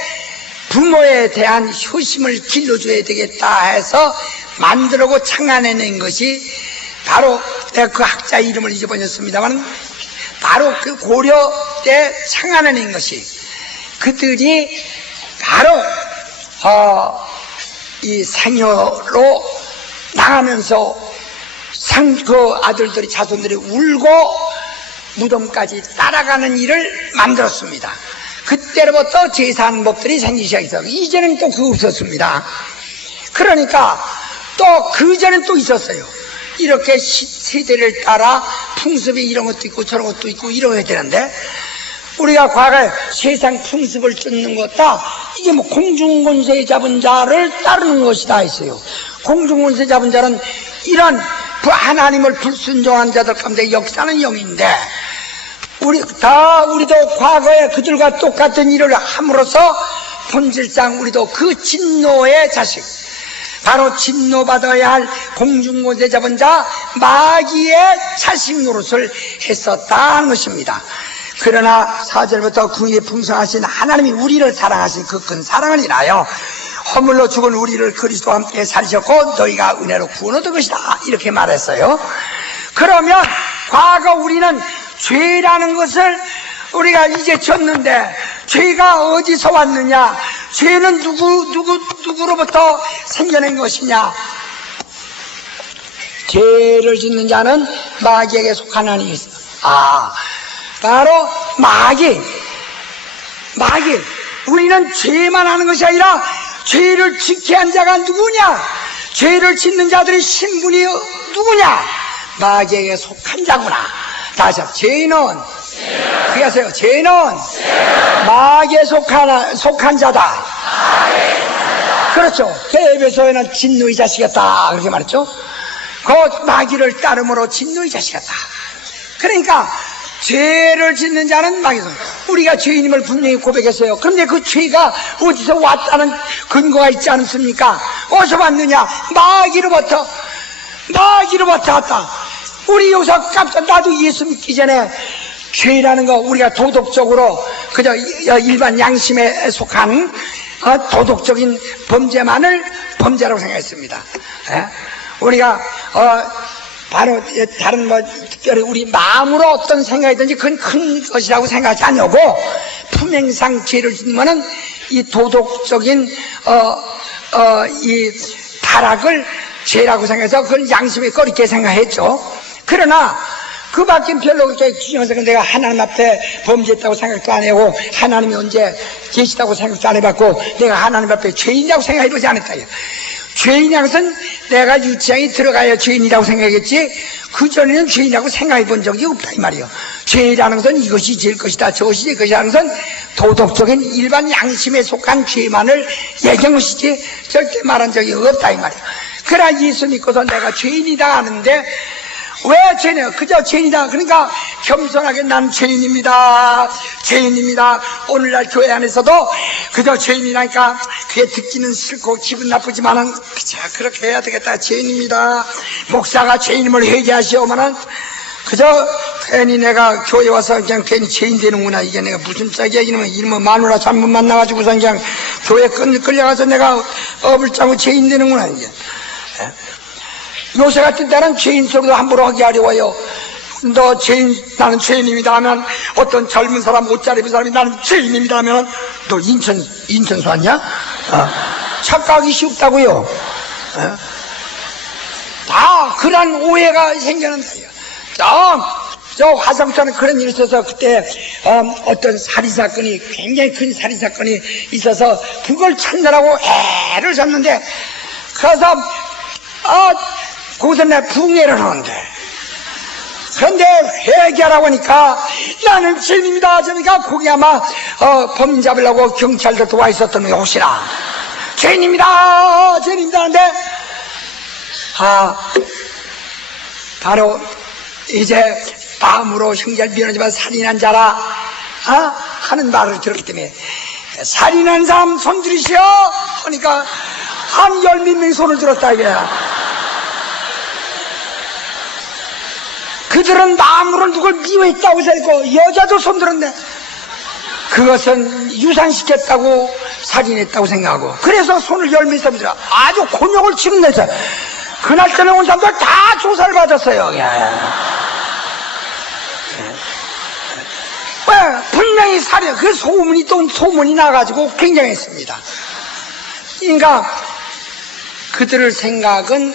부모에 대한 효심을 길러줘야 되겠다 해서 만들고 창안해낸 것이 바로, 내가 그 학자 이름을 잊어버렸습니다만, 바로 그 고려 때 창안해낸 것이, 그들이 바로 이 상여로 나가면서 그 아들들이, 자손들이 울고 무덤까지 따라가는 일을 만들었습니다. 그때로부터 제사법들이 생기기 시작했어요. 이제는 또 그거 없었습니다. 그러니까 또 그전엔 또 있었어요. 이렇게 세대를 따라 풍습이 이런 것도 있고 저런 것도 있고 이러야 되는데, 우리가 과거에 세상 풍습을 쫓는 것다, 이게 뭐 공중권세 잡은 자를 따르는 것이다 했어요. 공중권세 잡은 자는 이런 하나님을 불순종한 자들 가운데 역사는 영인데, 우리도 과거에 그들과 똑같은 일을 함으로써 본질상 우리도 그 진노의 자식, 바로 진노받아야 할 공중권세 잡은 자 마귀의 자식 노릇을 했었다는 것입니다. 그러나 4절부터 궁일이 풍성하신 하나님이 우리를 사랑하신 그 큰 사랑을 인하여 허물로 죽은 우리를 그리스도와 함께 살리셨고 너희가 은혜로 구원 얻은 것이다, 이렇게 말했어요. 그러면 과거 우리는 죄라는 것을 우리가 이제 졌는데, 죄가 어디서 왔느냐, 죄는 누구로부터 생겨난 것이냐. 죄를 짓는 자는 마귀에게 속하나니 있어. 바로 마귀. 우리는 죄만 하는 것이 아니라 죄를 짓게 한 자가 누구냐, 죄를 짓는 자들의 신분이 누구냐, 마귀에게 속한 자구나. 다시 한번, 죄인은 그게 하세요. 죄인은 마귀에 속한 자다. 그렇죠. 에베소에는 진노의 자식이었다, 그렇게 말했죠. 그 마귀를 따름으로 진노의 자식이었다. 그러니까 죄를 짓는 자는 마귀에서, 우리가 죄인임을 분명히 고백했어요. 그런데 그 죄가 어디서 왔다는 근거가 있지 않습니까? 어디서 왔느냐, 마귀로부터 왔다. 우리 여기서 깜짝, 나도 예수 믿기 전에 죄라는 거 우리가 도덕적으로 그저 일반 양심에 속한 도덕적인 범죄만을 범죄라고 생각했습니다. 우리가 바로 다른 특별히 우리 마음으로 어떤 생각이든지 그건 큰 것이라고 생각하지 않냐고, 품행상 죄를 짓는 이 도덕적인 이 타락을 죄라고 생각해서 그건 양심에 꺼리게 생각했죠. 그러나 그 밖엔 별로 그렇게 규정해서 내가 하나님 앞에 범죄했다고 생각도 안 하고, 하나님이 언제 계시다고 생각도 안 해봤고, 내가 하나님 앞에 죄인이라고 생각해보지 않았다. 죄인이라는 것은 내가 유치장에 들어가야 죄인이라고 생각했지, 그전에는 죄인이라고 생각해본 적이 없다, 이 말이에요. 죄라는 것은 이것이 제일 것이다, 저것이 제일 것이라는 것은 도덕적인 일반 양심에 속한 죄만을 얘기한 것이지 절대 말한 적이 없다, 이 말이에요. 그러나 예수 믿고서 내가 죄인이다 하는데, 왜 죄냐? 그저 죄인이다. 그러니까 겸손하게 난 죄인입니다. 오늘날 교회 안에서도 그저 죄인이라니까 그게 듣기는 싫고 기분 나쁘지만은 그저 그렇게 해야 되겠다. 죄인입니다. 목사가 죄인임을 회개하시오면은 그저 괜히 내가 교회 와서 그냥 괜히 죄인 되는구나. 이게 내가 무슨 짝이야. 이러면 마누라 잘못 만나가지고서 그냥 교회 끌려가서 내가 업을 짜고 죄인 되는구나, 이게. 요새 같은 때는 죄인 소리도 함부로 하기 어려워요. 나는 죄인입니다 하면, 어떤 젊은 사람, 옷잘 입은 사람이 나는 죄인입니다 하면, 너 인천수 왔냐? 착각하기 쉽다고요. 다 그런 오해가 생기는 거예요. 저 화성천은 그런 일이 있어서, 그때 어떤 살인사건이, 굉장히 큰 살인사건이 있어서 그걸 찾느라고 애를 썼는데, 그래서 거기서 내가 붕해를 하는데, 그런데 회개하라고 하니까 나는 죄인입니다. 그러니까 거기 아마 범인 잡으려고 경찰들도 와 있었던 게 혹시나 죄인입니다 하는데, 바로 이제 마음으로 형제를 미워하지만 살인한 자라 하는 말을 들었기 때문에, 살인한 사람 손 들이시오 하니까 한 10몇 명이 손을 들었다 이거야. 그들은 마음으로 누굴 미워했다고 생각했고 여자도 손들었네. 그것은 유산시켰다고 살인했다고 생각하고 그래서 손을 열면서 아주 곤욕을 치는 데서 그날 전에 온 사람들 다 조사를 받았어요. 왜? 분명히 살인, 그 소문이 또 소문이 나가지고 굉장했습니다. 그러니까 그들의 생각은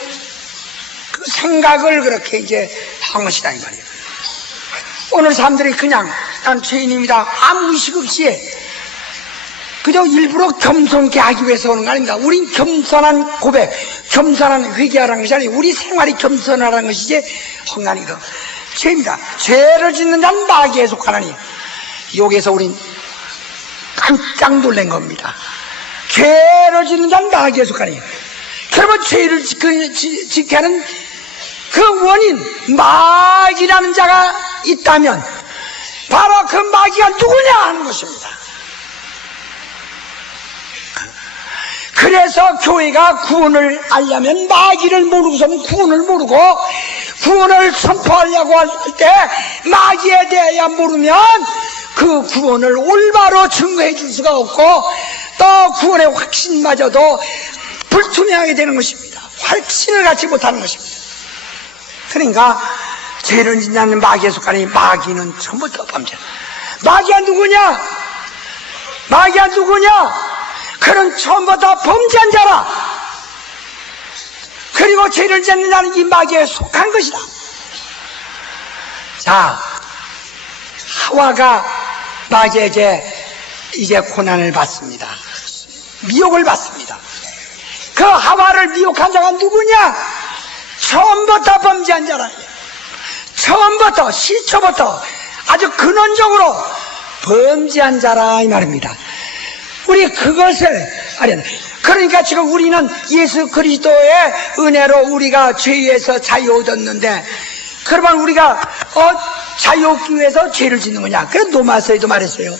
그 생각을 그렇게 이제 한 것이다 이 말이에요. 오늘 사람들이 그냥 난 죄인입니다 아무 의식 없이 그저 일부러 겸손케 하기 위해서 오는 거 아닙니다. 우린 겸손한 고백, 겸손한 회개하라는 것이 아니고 우리 생활이 겸손하라는 것이지 헛간이 그 죄입니다. 죄를 짓는 자는 마귀에 속하나니 여기에서 우린 깜짝 놀란 겁니다. 죄를 짓는 자는 마귀에 속하니 그러면 죄를 짓게 하는 그 원인 마귀라는 자가 있다면 바로 그 마귀가 누구냐 하는 것입니다. 그래서 교회가 구원을 알려면 마귀를 모르고서는 구원을 모르고 구원을 선포하려고 할 때 마귀에 대하여 모르면 그 구원을 올바로 증거해 줄 수가 없고 또 구원의 확신마저도 불투명하게 되는 것입니다. 확신을 갖지 못하는 것입니다. 그러니까 죄를 짓지 않는 마귀에 속하니 마귀는 처음부터 범죄. 마귀가 누구냐? 마귀가 누구냐? 그는 처음부터 범죄한 자라. 그리고 죄를 짓는 자는 이 마귀에 속한 것이다. 자, 하와가 마귀에게 이제 고난을 받습니다. 미혹을 받습니다. 그 하와를 미혹한 자가 누구냐? 처음부터 범죄한 자라. 처음부터 시초부터 아주 근원적으로 범죄한 자라 이 말입니다. 우리 그것을 알아야 돼. 그러니까 지금 우리는 예수 그리스도의 은혜로 우리가 죄에서 자유 얻었는데 그러면 우리가 자유 얻기 위해서 죄를 짓는 거냐? 그래서 로마서에도 말했어요.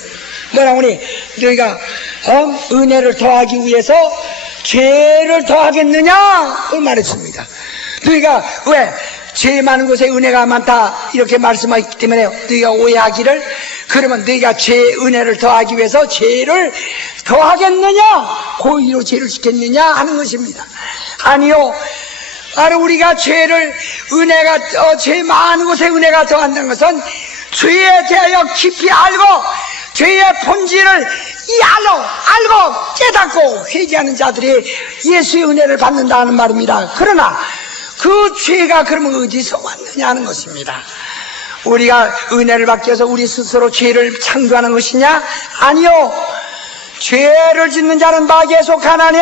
뭐라고 하니 너희가 은혜를 더하기 위해서 죄를 더하겠느냐? 그 말했습니다. 너희가 왜 죄 많은 곳에 은혜가 많다 이렇게 말씀하기 때문에 너희가 오해하기를 그러면 너희가 죄 은혜를 더하기 위해서 죄를 더하겠느냐? 고의로 죄를 지켰느냐 하는 것입니다. 아니요. 바로 우리가 죄를 죄 많은 곳에 은혜가 더한다는 것은 죄에 대하여 깊이 알고 죄의 본질을 알고 깨닫고 회개하는 자들이 예수의 은혜를 받는다는 말입니다. 그러나 그 죄가 그러면 어디서 왔느냐 하는 것입니다. 우리가 은혜를 받기 위해서 우리 스스로 죄를 창조하는 것이냐? 아니요. 죄를 짓는 자는 마귀에 속하나니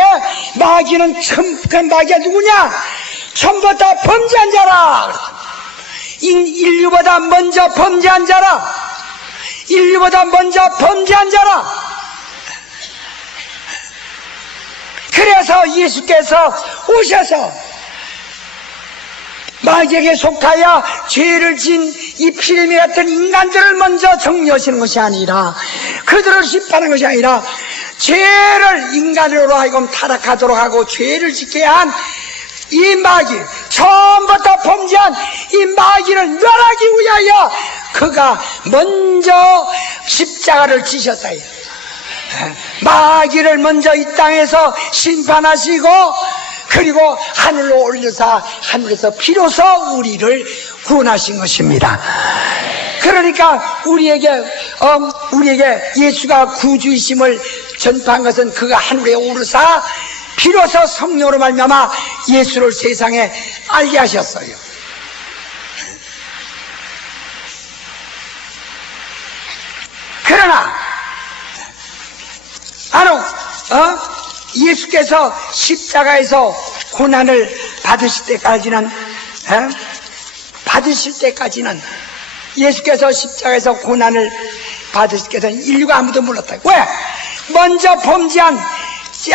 마귀는 마귀가 누구냐? 처음부터 범죄한 자라. 인류보다 먼저 범죄한 자라. 인류보다 먼저 범죄한 자라. 그래서 예수께서 오셔서 마귀에게 속하여 죄를 진 이 피레미 같은 인간들을 먼저 정리하시는 것이 아니라 그들을 심판하는 것이 아니라 죄를 인간으로 하여금 타락하도록 하고 죄를 짓게 한 이 마귀, 처음부터 범죄한 이 마귀를 멸하기 위하여 그가 먼저 십자가를 지셨다. 마귀를 먼저 이 땅에서 심판하시고 그리고 하늘로 올려서 하늘에서 비로소 우리를 구원하신 것입니다. 그러니까 우리에게 예수가 구주이심을 전파한 것은 그가 하늘에 오르사 비로소 성령으로 말미암아 예수를 세상에 알게 하셨어요. 그러나 바로 예수께서 십자가에서 고난을 받으실 때까지는 예수께서 십자가에서 고난을 받으실 때는 인류가 아무도 몰랐다. 왜? 먼저 범죄한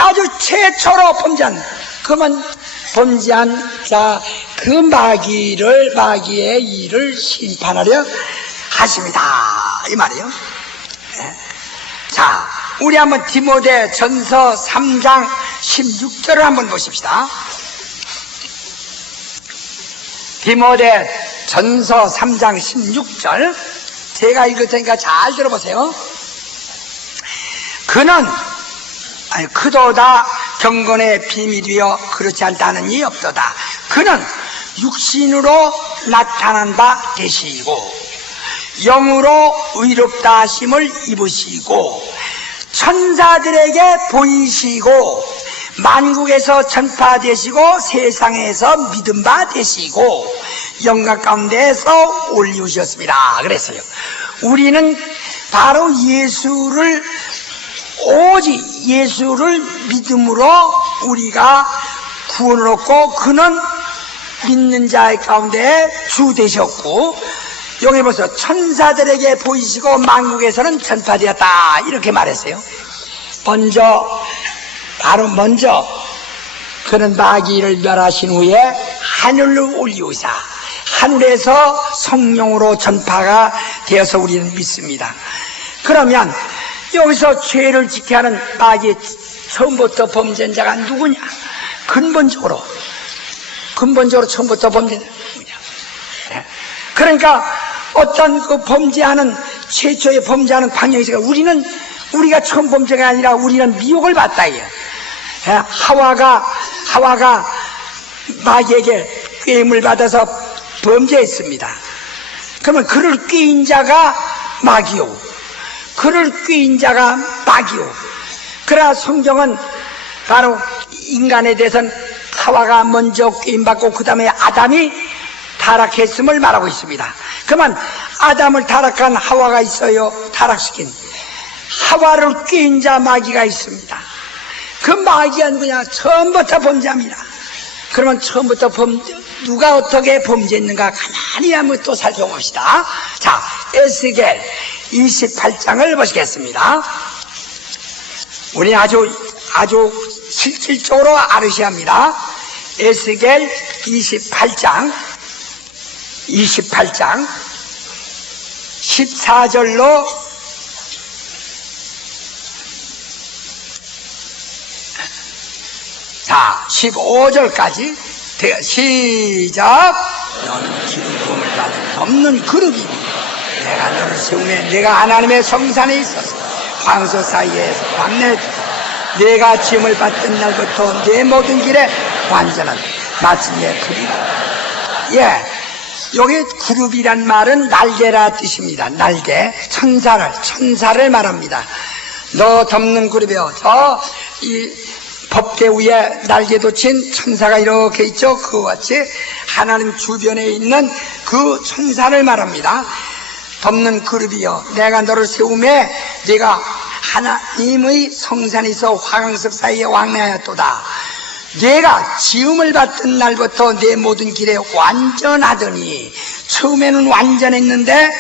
아주 최초로 범죄한 자 그 마귀의 일을 심판하려 하십니다 이 말이에요. 자, 우리 한번 디모데 전서 3장 16절을 한번 보십시다. 디모데 전서 3장 16절 제가 읽을 테니까 잘 들어보세요. 그는 그도다 경건의 비밀이여 그렇지 않다는 이 없도다. 그는 육신으로 나타난 바 되시고 영으로 의롭다 하심을 입으시고 천사들에게 보이시고 만국에서 전파되시고 세상에서 믿음 바 되시고 영광 가운데에서 올리우셨습니다. 그랬어요. 우리는 바로 예수를 오직 예수를 믿음으로 우리가 구원을 얻고 그는 믿는 자의 가운데 주 되셨고 여기 보세요. 천사들에게 보이시고 만국에서는 전파되었다 이렇게 말했어요. 먼저 그는 마귀를 멸하신 후에 하늘로 올리우사 하늘에서 성령으로 전파가 되어서 우리는 믿습니다. 그러면 여기서 죄를 지켜야 하는 마귀의 처음부터 범죄한 자가 누구냐? 근본적으로 처음부터 범죄한 자가 누구냐? 그러니까 어떤 그 범죄하는 최초의 범죄하는 방향이 있으니까 우리가 처음 범죄가 아니라 우리는 미혹을 받다 이요. 하와가 마귀에게 꾀임을 받아서 범죄했습니다. 그러면 그를 꾀인 자가 마귀요. 그러나 성경은 바로 인간에 대해서는 하와가 먼저 꾀임받고 그 다음에 아담이 타락했음을 말하고 있습니다. 그러면 아담을 타락한 하와가 있어요. 타락시킨 하와를 꾀인 자 마귀가 있습니다. 그 마귀가 누구냐? 처음부터 범죄합니다. 그러면 처음부터 누가 어떻게 범죄했는가 가만히 한번 또 살펴봅시다. 자, 에스겔 28장을 보시겠습니다. 우리 아주 실질적으로 알으셔야 합니다. 에스겔 28장 14절로 자 15절까지 시작. 너는 기름 부음을 받은 없는 그룹이니 내가 너를 세우며 내가 하나님의 성산에 있어서 황소 사이에서 광내주고 내가 지음을 받던 날부터 내 모든 길에 완전한 마침내 그리라. 여기 그룹이란 말은 날개라 뜻입니다. 날개, 천사를 말합니다. 너 덮는 그룹이요. 이 법대 위에 날개도 친 천사가 이렇게 있죠. 그와 같이 하나님 주변에 있는 그 천사를 말합니다. 덮는 그룹이요. 내가 너를 세우매 네가 하나님의 성산에서 화강석 사이에 왕래하였도다. 내가 지음을 받던 날부터 내 모든 길에 완전하더니 처음에는 완전했는데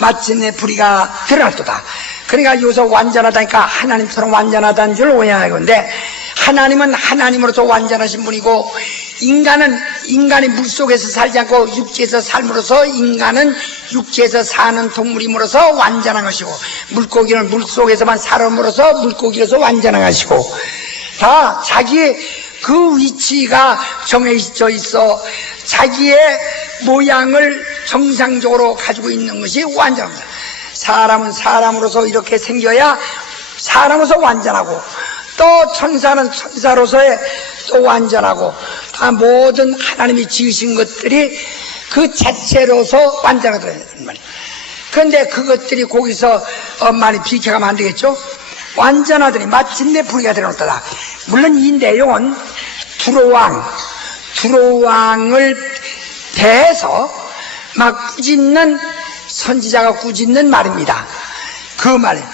마침내 불의가 드러났도다. 그러니까 여기서 완전하다니까 하나님처럼 완전하다는 줄 오해하건데 하나님은 하나님으로서 완전하신 분이고 인간이 물속에서 살지 않고 육지에서 삶으로써 인간은 육지에서 사는 동물임으로써 완전한 것이고 물고기는 물속에서만 살음으로써 물고기로서 완전한 것이고 다 자기의 그 위치가 정해져 있어 자기의 모양을 정상적으로 가지고 있는 것이 완전합니다. 사람은 사람으로서 이렇게 생겨야 사람으로서 완전하고 또 천사는 천사로서의 또 완전하고 다 모든 하나님이 지으신 것들이 그 자체로서 완전하더라는 말이에요. 그런데 그것들이 거기서 많이 비켜가면 안 되겠죠? 완전하더니 마침내 불의가 드러났다. 물론 이 내용은 두로왕을 대해서 막 꾸짖는 선지자가 꾸짖는 말입니다. 그 말이에요.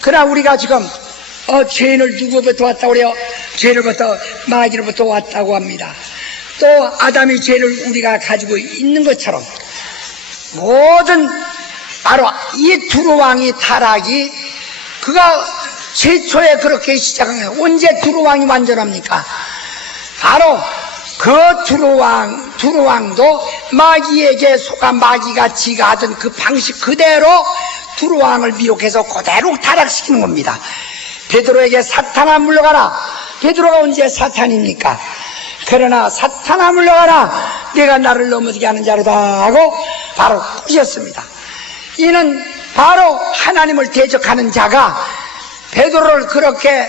그러나 우리가 지금 죄인을 누구부터 왔다고 그래요? 죄로부터 마귀로부터 왔다고 합니다. 또 아담의 죄를 우리가 가지고 있는 것처럼 모든 바로 이 두로왕이 타락이 그가 최초에 그렇게 시작한 거예요. 언제 두로왕이 완전합니까? 바로 그 두로왕도 마귀에게 속아 마귀가 지가 하던 그 방식 그대로 두로왕을 미혹해서 그대로 타락시키는 겁니다. 베드로에게 사탄아 물러가라. 베드로가 언제 사탄입니까? 그러나 사탄아 물러가라. 내가 나를 넘어지게 하는 자로다 하고 바로 꾸셨습니다. 이는 바로 하나님을 대적하는 자가 베드로를 그렇게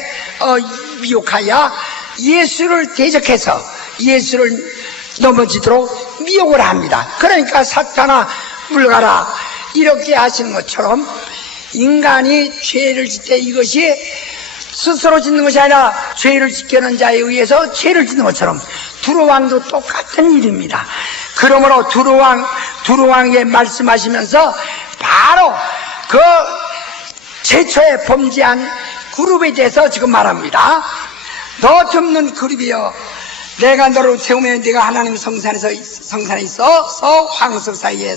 미혹하여 예수를 대적해서 예수를 넘어지도록 미혹을 합니다. 그러니까 사탄아 물러가라 이렇게 하시는 것처럼 인간이 죄를 짓 때 이것이 스스로 짓는 것이 아니라 죄를 지켜는 자에 의해서 죄를 짓는 것처럼 두루왕도 똑같은 일입니다. 그러므로 두루왕에 말씀하시면서 바로 그 최초에 범죄한 그룹에 대해서 지금 말합니다. 너 덮는 그룹이여, 내가 너를 세우면 네가 하나님 성산에 있어서 황석 사이에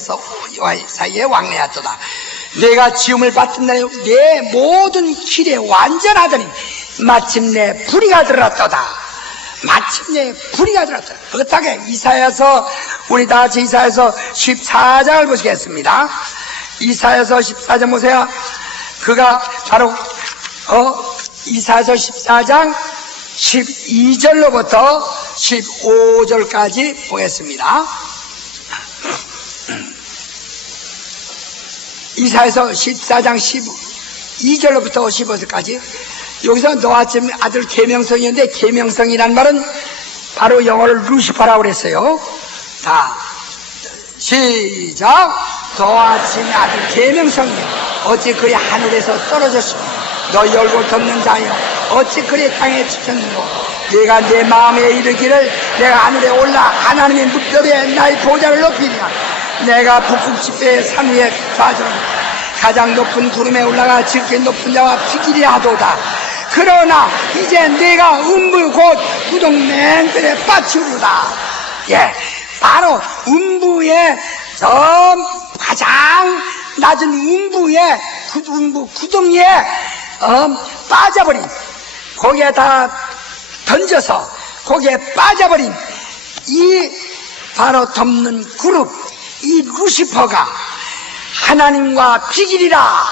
왕래하도다. 내가 지음을 받던 날에 내 모든 길에 완전하더니 마침내 불의가 들었도다. 마침내 불의가 들었다. 그렇다게 이사야서, 우리 다 같이 이사야서 14장을 보시겠습니다. 이사야서 14장 보세요. 그가 바로 이사야서 14장 12절로부터 15절까지 보겠습니다. 이사야서 14장 12절로부터 15절까지. 여기서 너와 아들 계명성이었는데, 계명성이란 말은 바로 영어로 루시퍼라고 그랬어요. 자, 시작. 너와 아들 계명성이여, 어찌 그리 하늘에서 떨어졌으며 너 얼굴 덮는 자여, 어찌 그리 땅에 지켰는고. 내가 내 마음에 이르기를 내가 하늘에 올라 하나님의 묵더리에 나의 보좌를 높이리라. 내가 북극 지폐의 산 위에 좌절하고 가장 높은 구름에 올라가 지극히 높은 자와 비기리 하도다. 그러나 이제 내가 음부 곧 구동 맨들에 빠치우다. 예, 바로 음부의 가장 낮은 음부의 음부 구덩이에 빠져버린, 거기에 다 던져서 거기에 빠져버린 이 바로 덮는 그룹, 이 루시퍼가 하나님과 비길이라,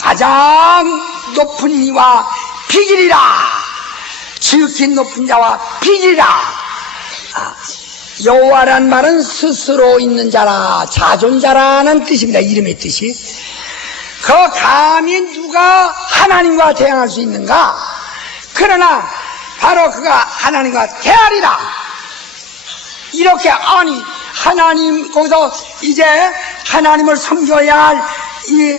가장 높은 이와 비길이라, 지극히 높은 자와 비길이라. 여호와란 말은 스스로 있는 자라, 자존자라는 뜻입니다. 이름의 뜻이. 그 감히 누가 하나님과 대항할 수 있는가? 그러나 바로 그가 하나님과 대하리라. 이렇게, 아니 하나님, 거기서 이제 하나님을 섬겨야 할 이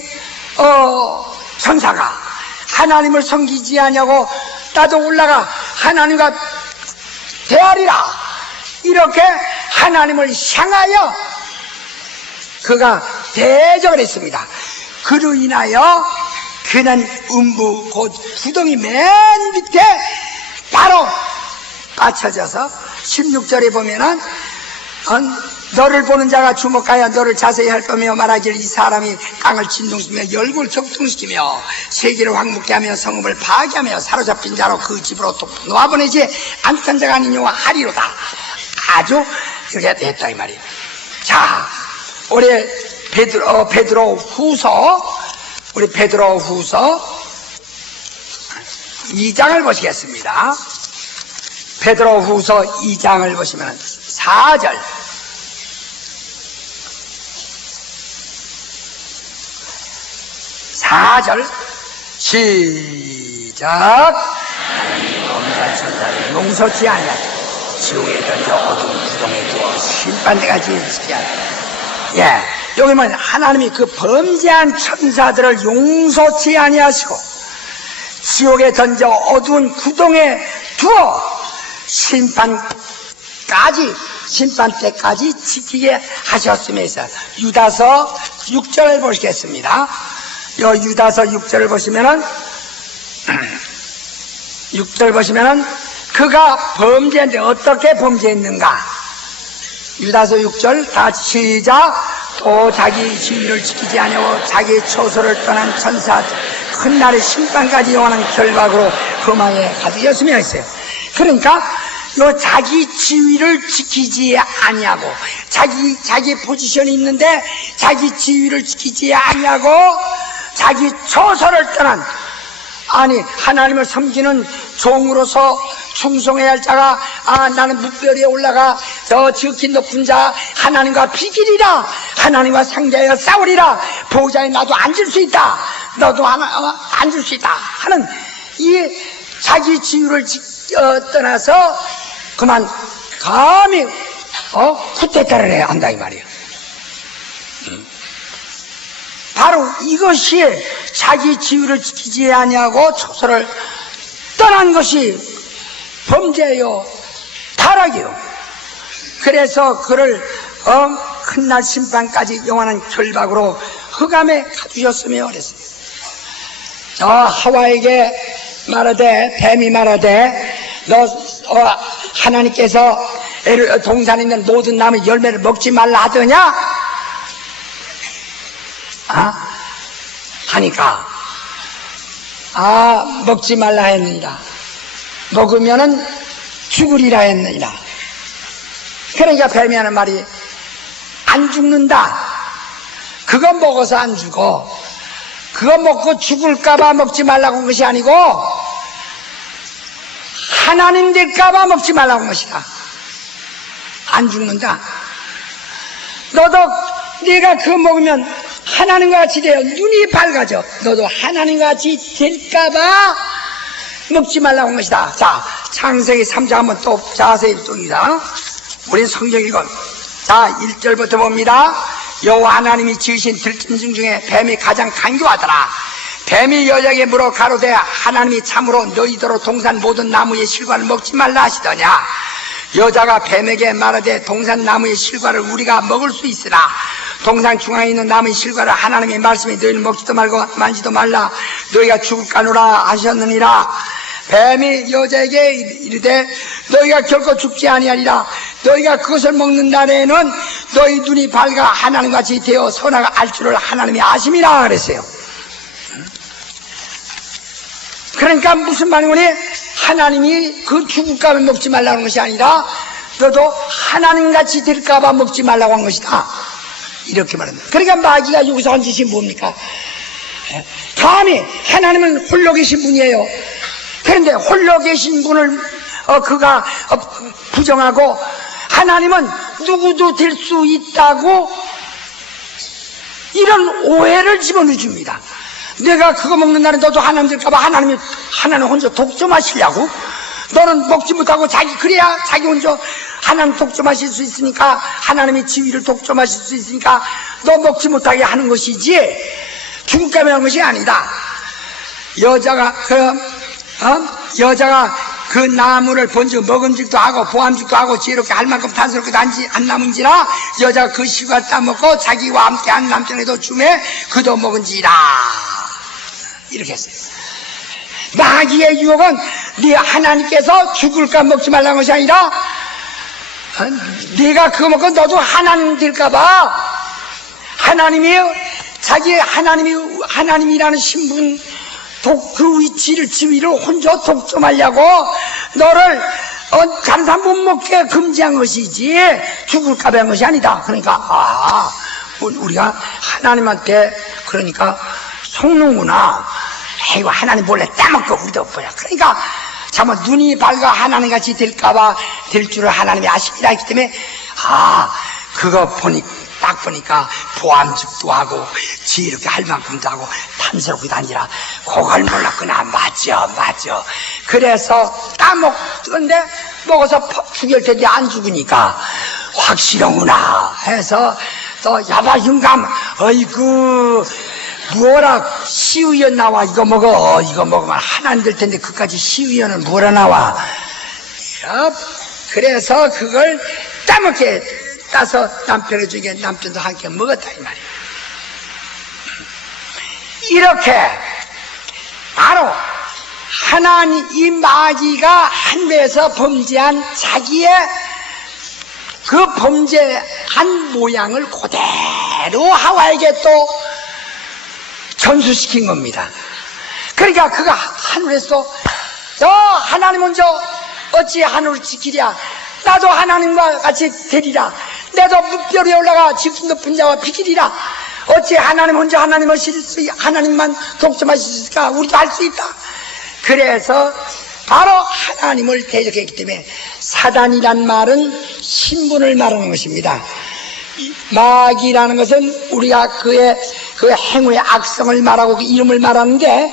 천사가 하나님을 섬기지 않냐고 나도 올라가 하나님과 대하리라. 이렇게 하나님을 향하여 그가 대적을 했습니다. 그로 인하여 그는 음부 곧 구덩이 맨 밑에 바로 빠쳐져서 16절에 보면은 너를 보는 자가 주목하여 너를 자세히 할 거며 말하기를 이 사람이 땅을 진동시키며 열국을 격동시키며 세계를 황무케 하며 성읍을 파괴하며 사로잡힌 자로 그 집으로 놓아보내지 않던 자가 아니뇨 하리로다. 아주 이렇게 됐다 이 말이에요. 자, 우리 베드로 후서 2장을 보시겠습니다. 베드로 후서 2장을 보시면 4절. 시작. 범죄한 천사를 용서치 아니하시고 지옥에 던져 어두운 구덩이에 두어 심판대까지 지게 하라. 예, 여기 보면 하나님이 그 범죄한 천사들을 용서치 아니하시고 지옥에 던져 어두운 구덩이에 두어 심판 때까지 지키게 하셨음에서. 유다서 6절을 보시겠습니다. 요 유다서 6절을 보시면은 6절 보시면은 그가 범죄했는데 어떻게 범죄했는가? 유다서 6절 다 시작. 또 자기 지위를 지키지 아니하고 자기 처소를 떠난 천사 큰 날의 심판까지 용하는 결박으로 험하게 가두었으며 했어요. 그러니까 요 자기 지위를 지키지 아니하고 자기 포지션이 있는데 자기 지위를 지키지 아니하고 자기 처소를 떠난 아니 하나님을 섬기는 종으로서 충성해야 할 자가 나는 뭇별위에 올라가 저 지극히 높은 자 하나님과 비기리라. 하나님과 상대하여 싸우리라. 보호자에 나도 앉을 수 있다. 너도 앉을 수 있다 하는 이 자기 지위를 떠나서 그만 감히 쿠데타를 해야 한다 이 말이에요. 바로 이것이 자기 지위를 지키지 아니하고 처소를 떠난 것이 범죄요 타락이요. 그래서 그를 큰 날 심판까지 영원한 결박으로 흑암에 가두셨으며 그랬어요. 저 하와에게 말하되 뱀이 말하되 너 하나님께서 동산에 있는 모든 나무 열매를 먹지 말라 하더냐 하니까 먹지 말라 했느니라. 먹으면은 죽으리라 했느니라. 그러니까 뱀이 하는 말이 안 죽는다. 그거 먹어서 안 죽어. 그거 먹고 죽을까봐 먹지 말라고 한 것이 아니고 하나님 될까봐 먹지 말라고 한 것이다. 안 죽는다. 너도 네가 그거 먹으면 하나님과 같이 되어 눈이 밝아져. 너도 하나님과 같이 될까봐 먹지 말라고 한 것이다. 자, 창세기 3장 한번 또 자세히 봅니다. 우리 성경 읽어. 자, 1절부터 봅니다. 여호와 하나님이 지으신 들짐승 중에 뱀이 가장 간교하더라. 뱀이 여자에게 물어 가로되 하나님이 참으로 너희더러 동산 모든 나무의 실과를 먹지 말라 하시더냐. 여자가 뱀에게 말하되 동산 나무의 실과를 우리가 먹을 수 있으나 동산 중앙에 있는 나무의 실과를 하나님의 말씀에 너희는 먹지도 말고 만지도 말라 너희가 죽을까노라 하셨느니라. 뱀이 여자에게 이르되 너희가 결코 죽지 아니하리라. 너희가 그것을 먹는 날에는 너희 눈이 밝아 하나님같이 되어 선악을 알 줄을 하나님이 아심이라 그랬어요. 그러니까 무슨 말이니? 하나님이 그 죽을까봐 먹지 말라는 것이 아니라 너도 하나님같이 될까봐 먹지 말라고 한 것이다. 이렇게 말합니다. 그러니까 마귀가 여기서 한 짓이 뭡니까? 감히 하나님은 홀로 계신 분이에요. 그런데 홀로 계신 분을 그가 부정하고 하나님은 누구도 될 수 있다고 이런 오해를 집어넣어 줍니다. 내가 그거 먹는 날에 너도 하나님 될까봐 하나님 혼자 독점하시려고? 너는 먹지 못하고 그래야 자기 혼자 하나님 독점하실 수 있으니까 하나님의 지위를 독점하실 수 있으니까 너 먹지 못하게 하는 것이지 죽을까봐 하는 것이 아니다. 여자가 그 나무를 본즉 먹음직도 하고 보암직도 하고 지혜롭게 할 만큼 탄스럽게도 안 남은지라 여자가 그 실과를 따먹고 자기와 함께한 남편에도 주매 그도 먹은지라. 이렇게 했어요. 마귀의 유혹은 네 하나님께서 죽을까 먹지 말라는 것이 아니라 네가 그거 먹고 너도 하나님 될까봐 하나님이 자기 하나님이라는 신분 그 위치를 지위를 혼자 독점하려고 너를 다른 사람 못 먹게 금지한 것이지 죽을까 봐 한 것이 아니다. 그러니까 우리가 하나님한테 그러니까 속는구나. 에이구 하나님 몰래 따먹고 우리도 뭐야. 그러니까 정말 눈이 밝아 하나님같이 될까봐 될 줄을 하나님이 아십니다 했기 때문에 그거 딱 보니까 보암직도 하고 지혜롭게 할 만큼도 하고 탐스럽기도 아니라 그걸 몰랐구나. 맞죠. 그래서 따먹는데 먹어서 죽일 텐데 안 죽으니까 확실하구나 해서 또 야바흉감 어이구 뭐라 시의연 나와. 이거 먹으면 하나님 될 텐데 그까지 시의연은 뭐라 나와. 그래서 그걸 따먹게 따서 남편을 주게 남편도 함께 먹었다 이 말이에요. 이렇게 바로 하나님 이 마귀가 하늘에서 범죄한 자기의 그 범죄한 모양을 그대로 하와에게 또 전수시킨 겁니다. 그러니까 그가 하늘에서 하나님은 어찌 하늘을 지키랴. 나도 하나님과 같이 되리라. 내도 뭇별에 올라가 지극히 높은 자와 비키리라. 어찌 하나님 혼자 하나님만 독점하실 수 있을까? 우리도 할 수 있다. 그래서 바로 하나님을 대적했기 때문에 사단이란 말은 신분을 말하는 것입니다. 마귀라는 것은 우리가 그의 행위의 악성을 말하고 그 이름을 말하는데,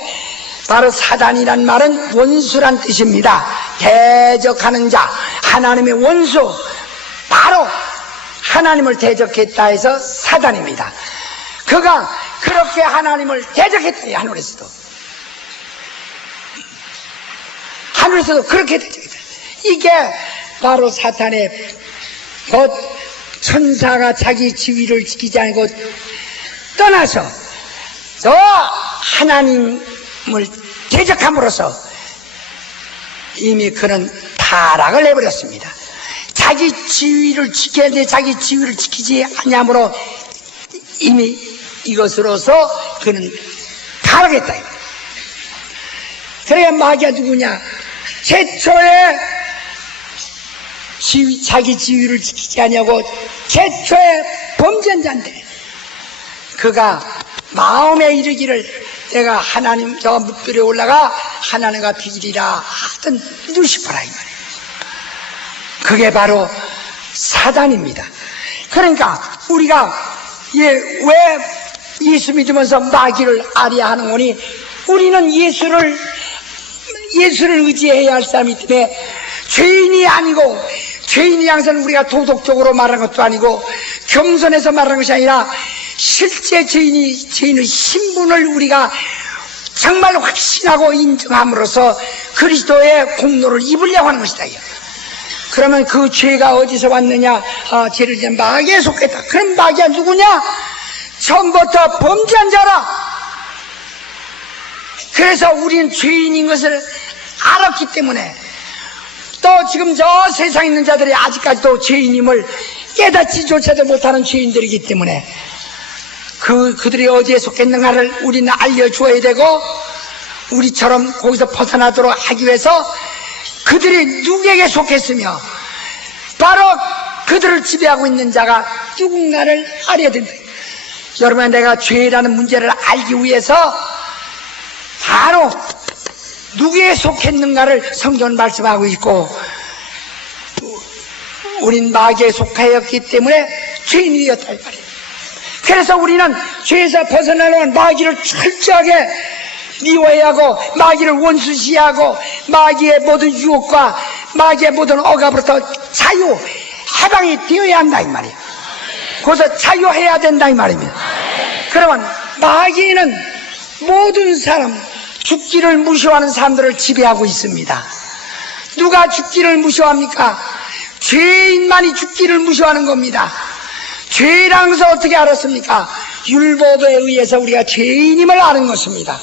바로 사단이란 말은 원수란 뜻입니다. 대적하는 자, 하나님의 원수, 바로 하나님을 대적했다 해서 사단입니다. 그가 그렇게 하나님을 대적했다. 하늘에서도 그렇게 대적했다. 이게 바로 사탄의 곧 천사가 자기 지위를 지키지 않고 떠나서 저 하나님을 대적함으로써 이미 그는 타락을 해버렸습니다. 자기 지위를 지켜야 되는데 자기 지위를 지키지 않냐므로 이미 이것으로서 그는 타락했다. 그래야 마귀가 누구냐? 최초에 자기 지위를 지키지 않냐고 최초의 범죄한 자인데, 그가 마음에 이르기를 내가 하나님 저 뭇들에 올라가 하나님과 비리라 하던 루시퍼라 이 말이에요. 그게 바로 사단입니다. 그러니까 우리가 왜 예수 믿으면서 마귀를 알아야 하는 거니? 우리는 예수를 의지해야 할 사람이기 때문에, 죄인이 아니고, 죄인이 양선 우리가 도덕적으로 말하는 것도 아니고 겸손해서 말하는 것이 아니라 실제 죄인의 신분을 우리가 정말 확신하고 인정함으로써 그리스도의 공로를 입으려고 하는 것이다. 그러면 그 죄가 어디서 왔느냐? 죄를 지은 마귀에 속했다. 그럼 마귀가 누구냐? 처음부터 범죄한 자라. 그래서 우리는 죄인인 것을 알았기 때문에, 또 지금 저 세상에 있는 자들이 아직까지도 죄인임을 깨닫지조차도 못하는 죄인들이기 때문에 그들이 어디에 속했는가를 우리는 알려주어야 되고, 우리처럼 거기서 벗어나도록 하기 위해서 그들이 누구에게 속했으며 바로 그들을 지배하고 있는 자가 누군가를 알아야 된다. 여러분, 내가 죄라는 문제를 알기 위해서 바로 누구에 속했는가를 성경은 말씀하고 있고, 우린 마귀에 속하였기 때문에 죄인이었다 말이에요. 그래서 우리는 죄에서 벗어나려면 마귀를 철저하게 미워해야 하고, 마귀를 원수시하고, 마귀의 모든 유혹과 마귀의 모든 억압으로부터 해방이 되어야 한다 이 말이에요. 거기서 자유해야 된다 이 말입니다. 그러면 마귀는 모든 사람, 죽기를 무시하는 사람들을 지배하고 있습니다. 누가 죽기를 무시합니까? 죄인만이 죽기를 무시하는 겁니다. 죄라는 것을 어떻게 알았습니까? 율법에 의해서 우리가 죄인임을 아는 것입니다.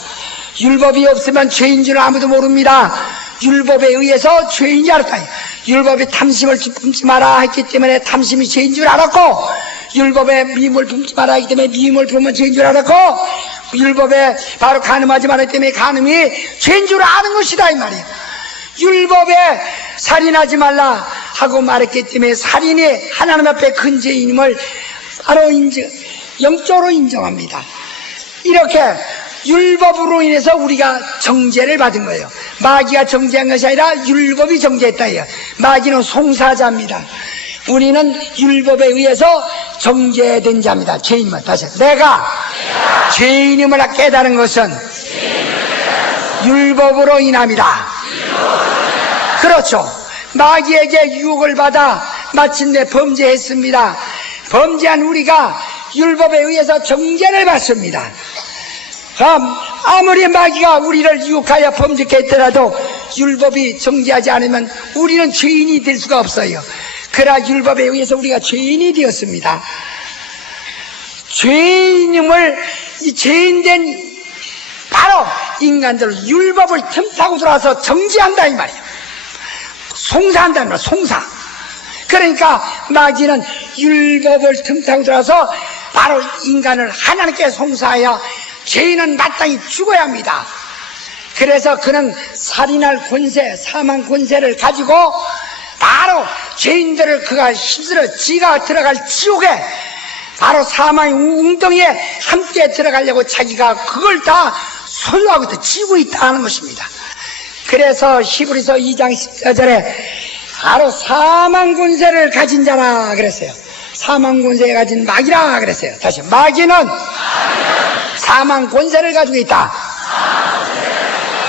율법이 없으면 죄인 줄 아무도 모릅니다. 율법에 의해서 죄인이 알았다. 율법이 탐심을 품지 마라 했기 때문에 탐심이 죄인 줄 알았고, 율법에 미움을 품지 마라 했기 때문에 미움을 품으면 죄인 줄 알았고, 율법에 바로 간음하지 말았기 때문에 간음이 죄인 줄 아는 것이다 이 말이에요. 율법에 살인하지 말라 하고 말했기 때문에 살인이 하나님 앞에 큰 죄인임을 바로 영적으로 인정합니다. 이렇게 율법으로 인해서 우리가 정죄를 받은 거예요. 마귀가 정죄한 것이 아니라 율법이 정죄했다. 마귀는 송사자입니다. 우리는 율법에 의해서 정죄된 자입니다. 죄인만. 다시, 내가 죄인임을 깨달은 것은 율법으로 인합니다. 그렇죠. 마귀에게 유혹을 받아 마침내 범죄했습니다. 범죄한 우리가 율법에 의해서 정죄를 받습니다. 아무리 마귀가 우리를 유혹하여 범죄케 했더라도 율법이 정죄하지 않으면 우리는 죄인이 될 수가 없어요. 그러나 율법에 의해서 우리가 죄인이 되었습니다. 죄인임을, 죄인된 바로 인간들 율법을 틈타고 들어와서 정죄한다 이 말이에요. 송사한다는 거야, 송사. 그러니까 마귀는 율법을 틈타고 들어와서 바로 인간을 하나님께 송사하여 죄인은 마땅히 죽어야 합니다. 그래서 그는 살인할 권세, 사망 권세를 가지고 바로 죄인들을 그가 힘들어 지가 들어갈 지옥에, 바로 사망의 웅덩이에 함께 들어가려고 자기가 그걸 다 소유하고 또 지고 있다는 것입니다. 그래서 히브리서 2장 14절에 바로 사망 군세를 가진 자라 그랬어요. 사망 군세에 가진 마귀라 그랬어요. 다시, 마귀는 사망 권세를 가지고 있다.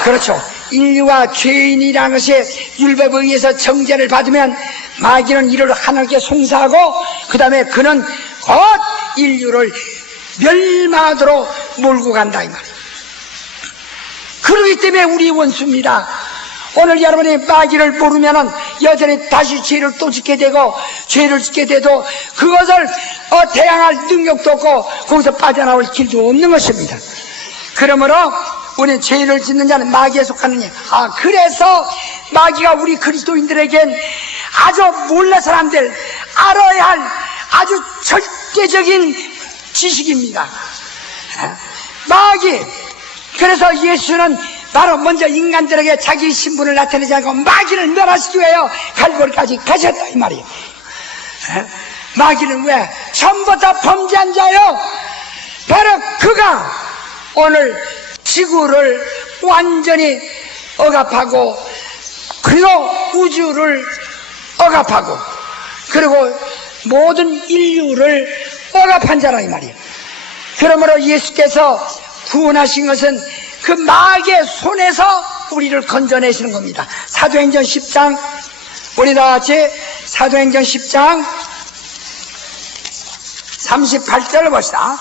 그렇죠. 인류가 죄인이라는 것이 율법에 의해서 정죄를 받으면 마귀는 이를 하나님께 송사하고 그 다음에 그는 곧 인류를 멸망하도록 몰고 간다 이 말이에요. 그렇기 때문에 우리 원수입니다. 오늘 여러분이 마귀를 모르면은 여전히 다시 죄를 또 짓게 되고 죄를 짓게 돼도 그것을 대항할 능력도 없고 거기서 빠져나올 길도 없는 것입니다. 그러므로 우리 죄를 짓는 자는 마귀에 속하느냐. 그래서 마귀가 우리 그리스도인들에겐 아주 몰라서는 안 될 알아야 할 아주 절대적인 지식입니다. 마귀. 그래서 예수는 바로 먼저 인간들에게 자기 신분을 나타내지 않고 마귀를 멸하시기 위하여 갈보리까지 가셨다 이 말이에요. 마귀는 왜? 처음부터 범죄한 자요. 바로 그가 오늘 지구를 완전히 억압하고 그리고 우주를 억압하고 그리고 모든 인류를 억압한 자라 이 말이에요. 그러므로 예수께서 구원하신 것은 그 마귀의 손에서 우리를 건져내시는 겁니다. 사도행전 10장 우리 다 같이 사도행전 10장 38절을 봅시다.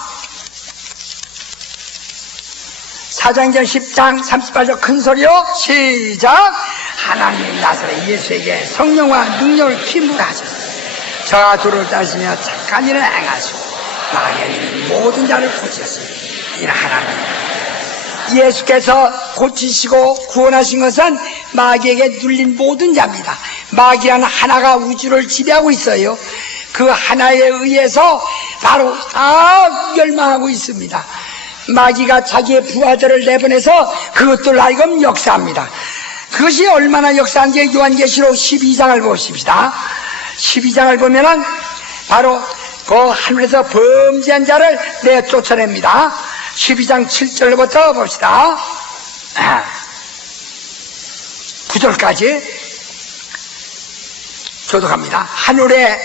사도행전 10장 38절 큰 소리로 시작. 하나님 나사렛 예수에게 성령과 능력을 기물하셨어요. 저가 두를 따시며 착한 일을 행하시고 마귀의 모든 자를 고치셨습니다. 이는 하나님 예수께서 고치시고 구원하신 것은 마귀에게 눌린 모든 자입니다. 마귀라는 하나가 우주를 지배하고 있어요. 그 하나에 의해서 바로 다 멸망하고 있습니다. 마귀가 자기의 부하들을 내보내서 그것들 하여금 역사합니다. 그것이 얼마나 역사한지 요한계시록 12장을 보십시다. 12장을 보면은 바로 그 하늘에서 범죄한 자를 내쫓아냅니다. 12장 7절부터 봅시다. 9절까지 교독합니다. 하늘에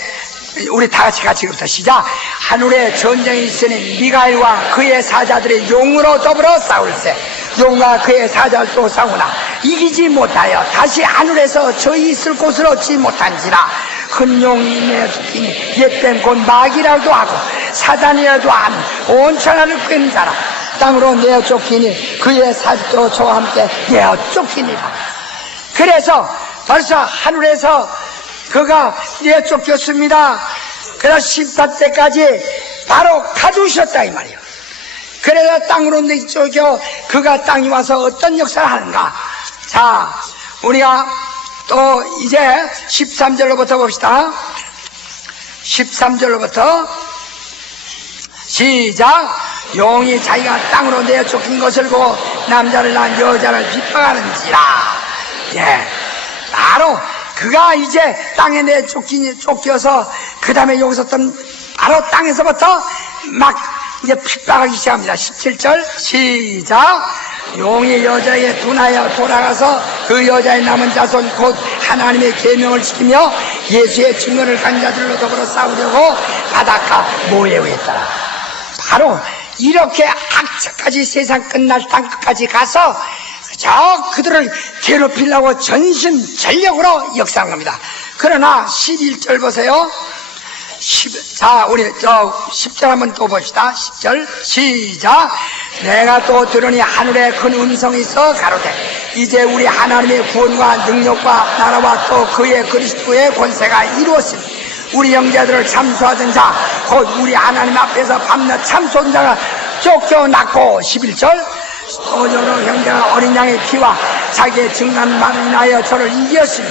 우리 다 같이 그렇다 시작. 하늘에 전쟁이 있으니 미가엘과 그의 사자들이 용으로 더불어 싸울세. 용과 그의 사자도 싸우나 이기지 못하여 다시 하늘에서 저희 있을 곳을 얻지 못한지라. 큰 용이 내어 죽이니 옛뱀 곧 마귀라도 하고 사단이라도 한 온천하를 꿰는 자라. 땅으로 내어 쫓기니 그의 사자도 저와 함께 내어 쫓기니라. 그래서 벌써 하늘에서 그가 내어 쫓겼습니다. 그래서 심판 때까지 바로 가두셨다 이 말이에요. 그래서 땅으로 내쫓겨 그가 땅에 와서 어떤 역사를 하는가. 자, 우리가 또 이제 13절로부터 봅시다. 13절로부터 시작. 용이 자기가 땅으로 내어 쫓긴 것을 보고 남자를 낳은 여자를 핍박하는지라. 예, 바로 그가 이제 땅에 내어 쫓겨서 그 다음에 여기서 바로 땅에서부터 막 이제 핍박하기 시작합니다. 17절 시작. 용이 여자에 둔하여 돌아가서 그 여자의 남은 자손 곧 하나님의 계명을 지키며 예수의 증거를 간 자들로 더불어 싸우려고 바닷가 모여에 있더라. 바로 이렇게 악착까지 세상 끝날 땅끝까지 가서 그들을 괴롭히려고 전심전력으로 역사한 겁니다. 그러나 11절 보세요. 자, 우리 10절 한번 또 봅시다. 10절 시작. 내가 또 들으니 하늘에 큰 음성이 있어 가로되 이제 우리 하나님의 구원과 능력과 나라와 또 그의 그리스도의 권세가 이루었으니 우리 형제들을 참소하던 자 곧 우리 하나님 앞에서 밤낮 참소하던 자가 쫓겨났고 11절 또 여러 형제가 어린 양의 피와 자기의 증난 말을 인하여 저를 이겼으니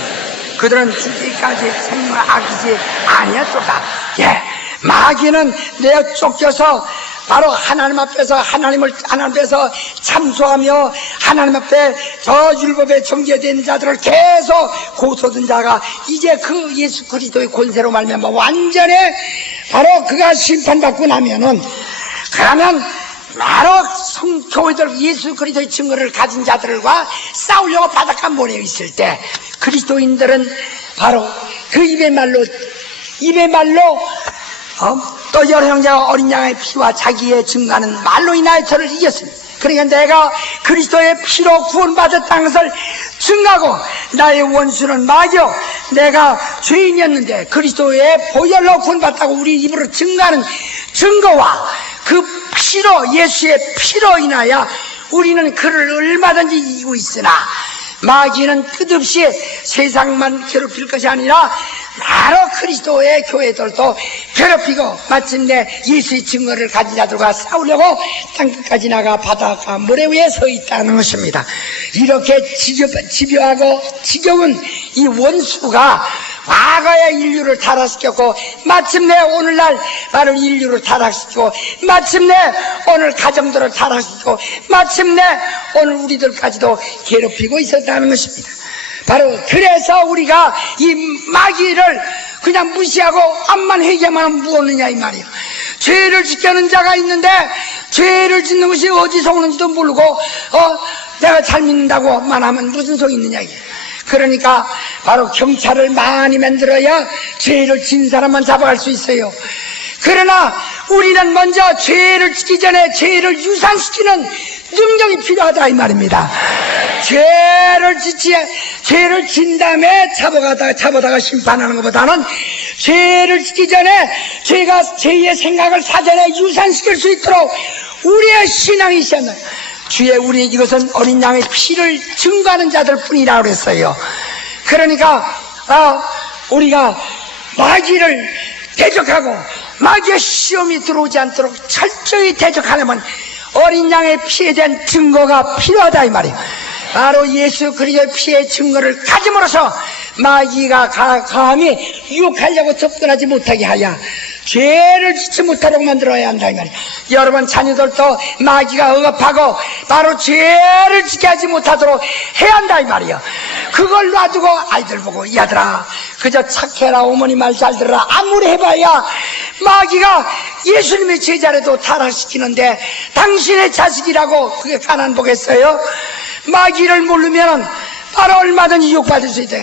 그들은 죽기까지 생명을 아끼지 아니었도다. 예, 마귀는 내어 쫓겨서 바로 하나님 앞에서 하나님 앞에서 참소하며 하나님 앞에 저 율법에 정죄된 자들을 계속 고소든 자가 이제 그 예수 그리스도의 권세로 말미암아 완전히 바로 그가 심판받고 나면은 그러면 바로 교회들 예수 그리스도의 증거를 가진 자들과 싸우려고 바닷가 모여 있을 때 그리스도인들은 바로 그 입의 말로 또 여러 형제가 어린 양의 피와 자기의 증거하는 말로 인하여 저를 이겼습니다. 그러니까 내가 그리스도의 피로 구원받았다는 것을 증거하고 나의 원수는 마귀요 내가 죄인이었는데 그리스도의 보혈로 구원받았다고 우리 입으로 증거하는 증거와 그 피로 예수의 피로 인하여 우리는 그를 얼마든지 이기고 있으나 마귀는 끝없이 세상만 괴롭힐 것이 아니라 바로 그리스도의 교회들도 괴롭히고 마침내 예수의 증거를 가진 자들과 싸우려고 땅끝까지 나가 바다가 모래 위에 서 있다는 것입니다. 이렇게 집요하고 지겨운 이 원수가 과거의 인류를 타락시켰고 마침내 오늘날 바로 인류를 타락시키고 마침내 오늘 가정들을 타락시키고 마침내 오늘 우리들까지도 괴롭히고 있었다는 것입니다. 바로 그래서 우리가 이 마귀를 그냥 무시하고 암만 회개만 하면 무엇느냐 이 말이에요. 죄를 지켜는 자가 있는데 죄를 짓는 것이 어디서 오는지도 모르고 내가 잘 믿는다고만 하면 무슨 소용이 있느냐 이게. 그러니까 바로 경찰을 많이 만들어야 죄를 진 사람만 잡아갈 수 있어요. 그러나 우리는 먼저 죄를 짓기 전에 죄를 유산시키는 능력이 필요하다 이 말입니다. 죄를 진 다음에 잡아다가 심판하는 것보다는 죄를 짓기 전에 죄의 생각을 사전에 유산시킬 수 있도록 우리의 신앙이 있어야 해요. 주의 우리 이것은 어린 양의 피를 증거하는 자들 뿐이라고 그랬어요. 그러니까 우리가 마귀를 대적하고 마귀의 시험이 들어오지 않도록 철저히 대적하려면 어린 양의 피에 대한 증거가 필요하다 이 말이에요. 바로 예수 그리스도의 피의 증거를 가짐으로써 마귀가 감히 유혹하려고 접근하지 못하게 하여 죄를 짓지 못하도록 만들어야 한다 이 말이에요. 여러분 자녀들도 마귀가 억압하고 바로 죄를 짓게 하지 못하도록 해야 한다 이 말이에요. 그걸 놔두고 아이들 보고 이 아들아 그저 착해라 어머니 말 잘 들어라 아무리 해봐야 마귀가 예수님의 제자라도 타락시키는데 당신의 자식이라고 그게 가난 보겠어요? 마귀를 모르면 바로 얼마든지 유혹받을 수 있다.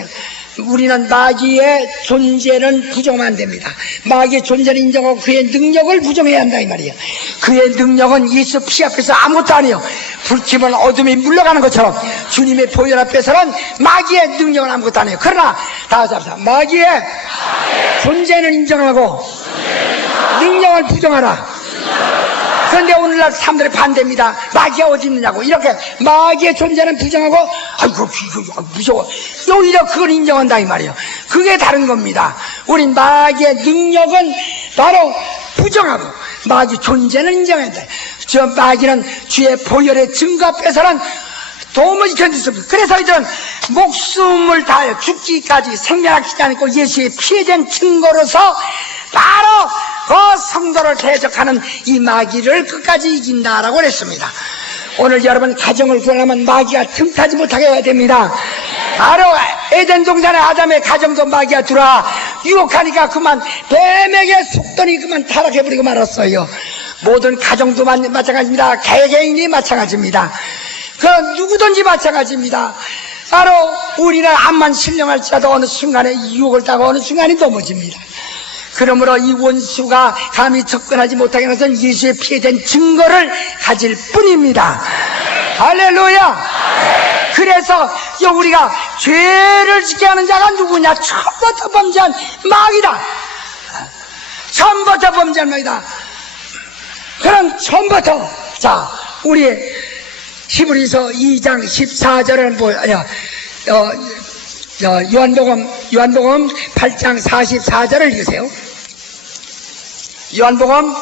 우리는 마귀의 존재는 부정하면 안 됩니다. 마귀의 존재를 인정하고 그의 능력을 부정해야 한다 이 말이에요. 그의 능력은 예수 피 앞에서 아무것도 아니에요. 불 켜면 어둠이 물러가는 것처럼 주님의 보혈 앞에서는 마귀의 능력은 아무것도 아니에요. 그러나 다 잡자 마귀의 존재는 인정하고 능력을 부정하라. 그런데 오늘날 사람들이 반대입니다. 마귀가 어디 있느냐고 이렇게 마귀의 존재는 부정하고 아이고 무서워 오히려 그걸 인정한다 이 말이에요. 그게 다른 겁니다. 우린 마귀의 능력은 바로 부정하고 마귀 존재는 인정한다. 저 마귀는 주의 보혈의 증거 앞에서는 도무지 견딜 수 없어요. 그래서 이들은 목숨을 다하여 죽기까지 생명하지 않고 예수의 피에 대한 증거로서 바로 그 성도를 대적하는 이 마귀를 끝까지 이긴다라고 그랬습니다. 오늘 여러분 가정을 구하려면 마귀가 틈타지 못하게 해야 됩니다. 바로 에덴 동산의 아담의 가정도 마귀가 들어와 유혹하니까 그만 뱀에게 속더니 그만 타락해버리고 말았어요. 모든 가정도 마찬가지입니다. 개개인이 마찬가지입니다. 그 누구든지 마찬가지입니다. 바로 우리는 암만 신령할지라도 어느 순간에 유혹을 따고 어느 순간에 넘어집니다. 그러므로 이 원수가 감히 접근하지 못하게 하는 것은 예수의 피에 대한 증거를 가질 뿐입니다. 할렐루야. 그래서 우리가 죄를 짓게 하는 자가 누구냐? 처음부터 범죄한 마귀다. 처음부터 범죄한 마귀다. 그럼 처음부터 자 우리 히브리서 2장 14절을 요한복음 8장 44절을 읽으세요. 요한복음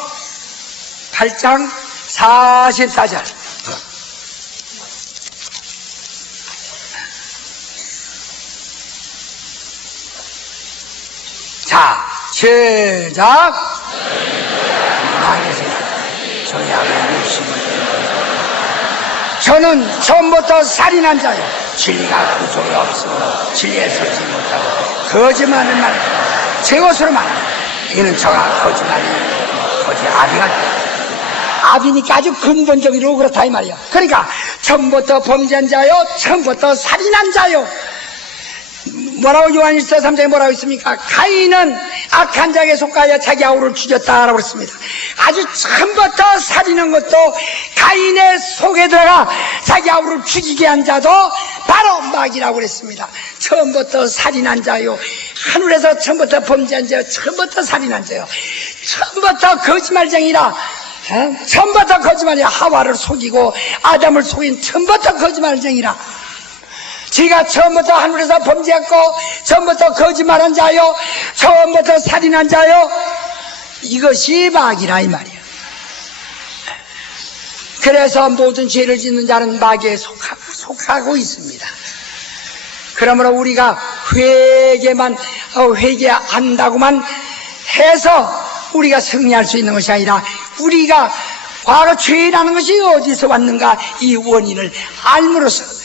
8장 44절. 자, 시작. 저는 처음부터 살인한 자요 진리가 그 속에 없으므로 진리에 서지 못하고 거짓말을 말하고 제 것으로 말하고 이는 저가 거짓말이 거짓 아비가 압이니까 아주 근본적으로 그렇다 이 말이야. 그러니까 처음부터 범죄한 자요, 처음부터 살인한 자요. 뭐라고 요한일서 3장에 뭐라고 있습니까? 가인은 악한 자에게 속하여 자기 아우를 죽였다라고 그랬습니다. 아주 처음부터 살인한 것도 가인의 속에 들어가 자기 아우를 죽이게 한 자도 바로 마귀라고 그랬습니다. 처음부터 살인한 자요, 하늘에서 처음부터 범죄한 자요, 처음부터 살인한 자요, 처음부터 거짓말쟁이라, 처음부터 거짓말이야. 하와를 속이고 아담을 속인 처음부터 거짓말쟁이라. 지가 처음부터 하늘에서 범죄했고 처음부터 거짓말한 자요, 처음부터 살인한 자요, 이것이 마귀라 이 말이야. 그래서 모든 죄를 짓는 자는 마귀에 속하고 있습니다. 그러므로 우리가 회개한다고만 해서 우리가 승리할 수 있는 것이 아니라, 우리가 과거 죄라는 것이 어디서 왔는가 이 원인을 알므로써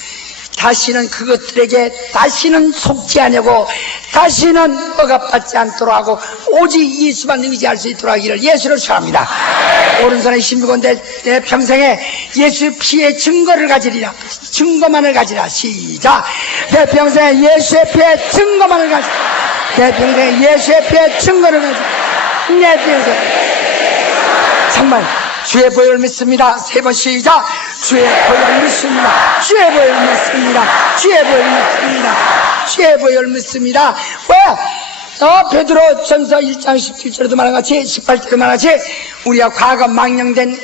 다시는 그것들에게 다시는 속지 않으려고, 다시는 억압받지 않도록 하고 오직 예수만 의지할 수 있도록 하기를 예수를 축원합니다. 오른손에 힘주고 내 평생에 예수 피의 증거를 가지리라. 증거만을 가지라. 시작. 내 평생에 예수의 피의 증거만을 가지라. 내 평생에 예수의 피의 증거를 가지라. 내 평생에 정말 주의 보혈 믿습니다. 세 번 시작. 주의 보혈 믿습니다. 주의 보혈 믿습니다. 주의 보혈 믿습니다. 주의 보혈 믿습니다. 왜? 베드로 전서 1장 17절에도 말한같이 18절에도 말한같이 우리가 과거 망령된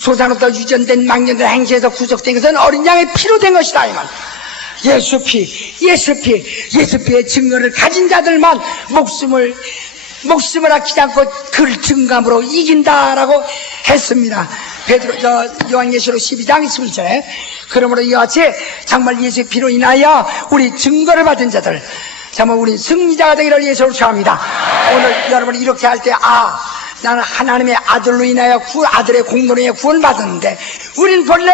조상으로부터 유전된 망령된 행실에서 구속된 것은 어린 양의 피로 된 것이다 이 말. 예수 피의 증거를 가진 자들만 목숨을 아끼지 않고 그 증감으로 이긴다라고 했습니다. 요한계시록 12장 11절에 그러므로 이와 같이 정말 예수의 피로 인하여 우리 증거를 받은 자들, 정말 우리 승리자가 되기를 예수로 축원합니다. 오늘 여러분이 이렇게 할 때, 나는 하나님의 아들로 인하여 아들의 공로로 인하여 구원받았는데, 우린 본래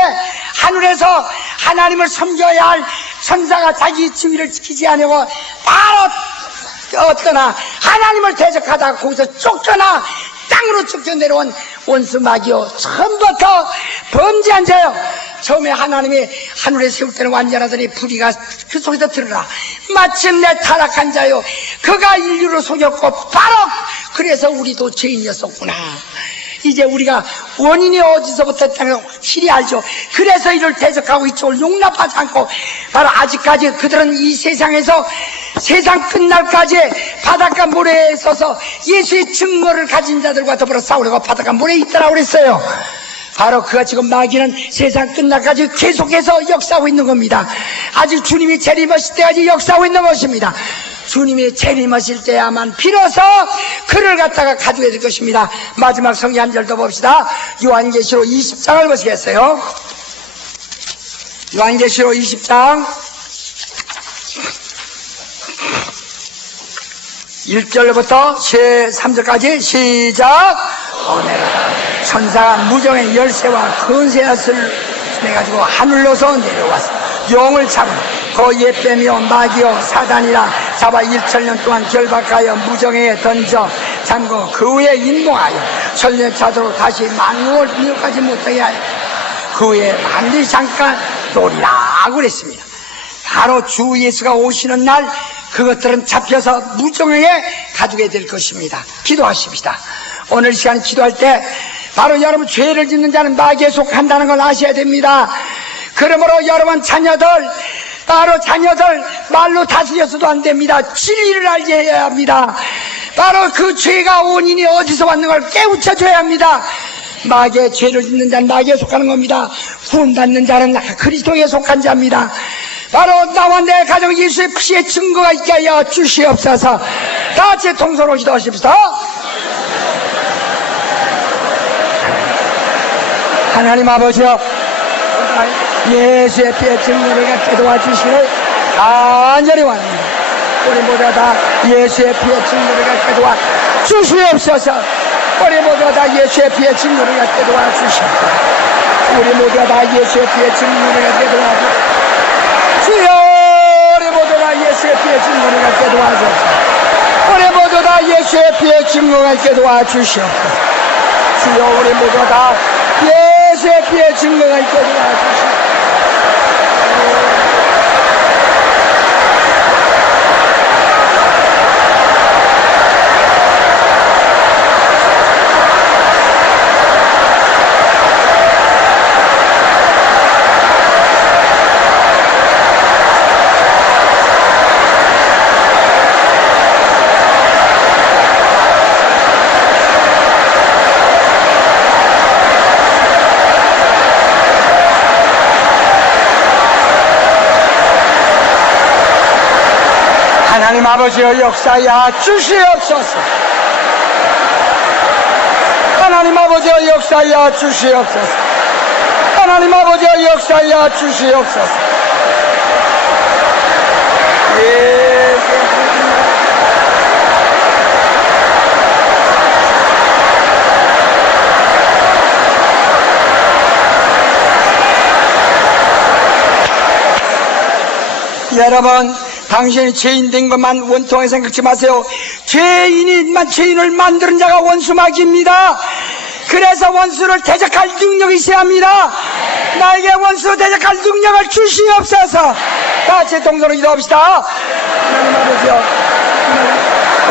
하늘에서 하나님을 섬겨야 할 천사가 자기 주의를 지키지 않으려고 바로 어떠나 하나님을 대적하다가 거기서 쫓겨나 땅으로 쫓겨 내려온 원수 마귀요, 처음부터 범죄한 자요. 처음에 하나님이 하늘에 세울 때는 완전하더니 불의가 그 속에서 들으라. 마침내 타락한 자요, 그가 인류를 속였고 바로 그래서 우리도 죄인이었었구나. 이제 우리가 원인이 어디서부터 있다는 걸 확실히 알죠. 그래서 이를 대적하고 이쪽을 용납하지 않고 바로 아직까지 그들은 이 세상에서 세상 끝날까지 바닷가 모래에 서서 예수의 증거를 가진 자들과 더불어 싸우려고 바닷가 모래에 있다라고 그랬어요. 바로 그가 지금 마귀는 세상 끝날까지 계속해서 역사하고 있는 겁니다. 아직 주님이 재림하실 때까지 역사하고 있는 것입니다. 주님이 재림하실 때야만 비로소 그를 갖다가 가지게 될 것입니다. 마지막 성경 한 절 더 봅시다. 요한계시록 20장을 보시겠어요? 요한계시록 20장 1절부터 3절까지 시작. 내가 천사가 무정의 열쇠와 건세앗을 내가지고 하늘로서 내려왔어. 용을 잡은 거기에 빼며 마귀요 사단이라 잡아 1000년 동안 결박하여 무정에 던져 잠고 그 후에 인봉하여 천년 차도록 다시 만국을 미혹하지 못하게 하여 그 후에 반드시 잠깐 노리라고 그랬습니다. 바로 주 예수가 오시는 날 그것들은 잡혀서 무정에 가두게 될 것입니다. 기도하십시다. 오늘 시간 기도할 때 바로 여러분 죄를 짓는 자는 마귀에 속한다는 걸 아셔야 됩니다. 그러므로 여러분 자녀들 말로 다스려서도 안 됩니다. 진리를 알게 해야 합니다. 바로 그 죄가 원인이 어디서 왔는 걸 깨우쳐줘야 합니다. 마귀의 죄를 짓는 자는 마귀에 속하는 겁니다. 구원받는 자는 그리스도에 속한 자입니다. 바로 나와 내 가정 예수의 피의 증거가 있게 하여 주시옵소서. 다 같이 통성으로 기도하십시다. 하나님 아버지여, 예수의 피의 증거를 갖게 도와주시기를 간절히 원합니다. 우리 모두 다 예수의 피의 증거를 갖게 도와주시옵소서. 우리 모두 다 예수의 피의 증거를 갖게 도와주시옵소서. 우리 모두 다 예수의 피의 증거를 갖게 도와주시옵소서. 주여, 우리 모두 다 예수의 피의 증거를 갖게 도와주옵소서. 우리 모두 다 예수의 피의 증거를 갖게 도와주시옵소서. 주여, 우리 모두 다 피의 증거가 있게 도와주시옵소서. 하나님 아버지의 역사야 주시옵소서. 하나님 아버지의 역사야 주시옵소서. 하나님 아버지의 역사야 주시옵소서. 여러분, 당신이 죄인 된 것만 원통하게 생각지 마세요. 죄인을 만드는 자가 원수막입니다. 그래서 원수를 대적할 능력이 있어야 합니다. 나에게 원수를 대적할 능력을 주시옵소서. 다 같이 동서로 기도합시다. 하나님 아버지여,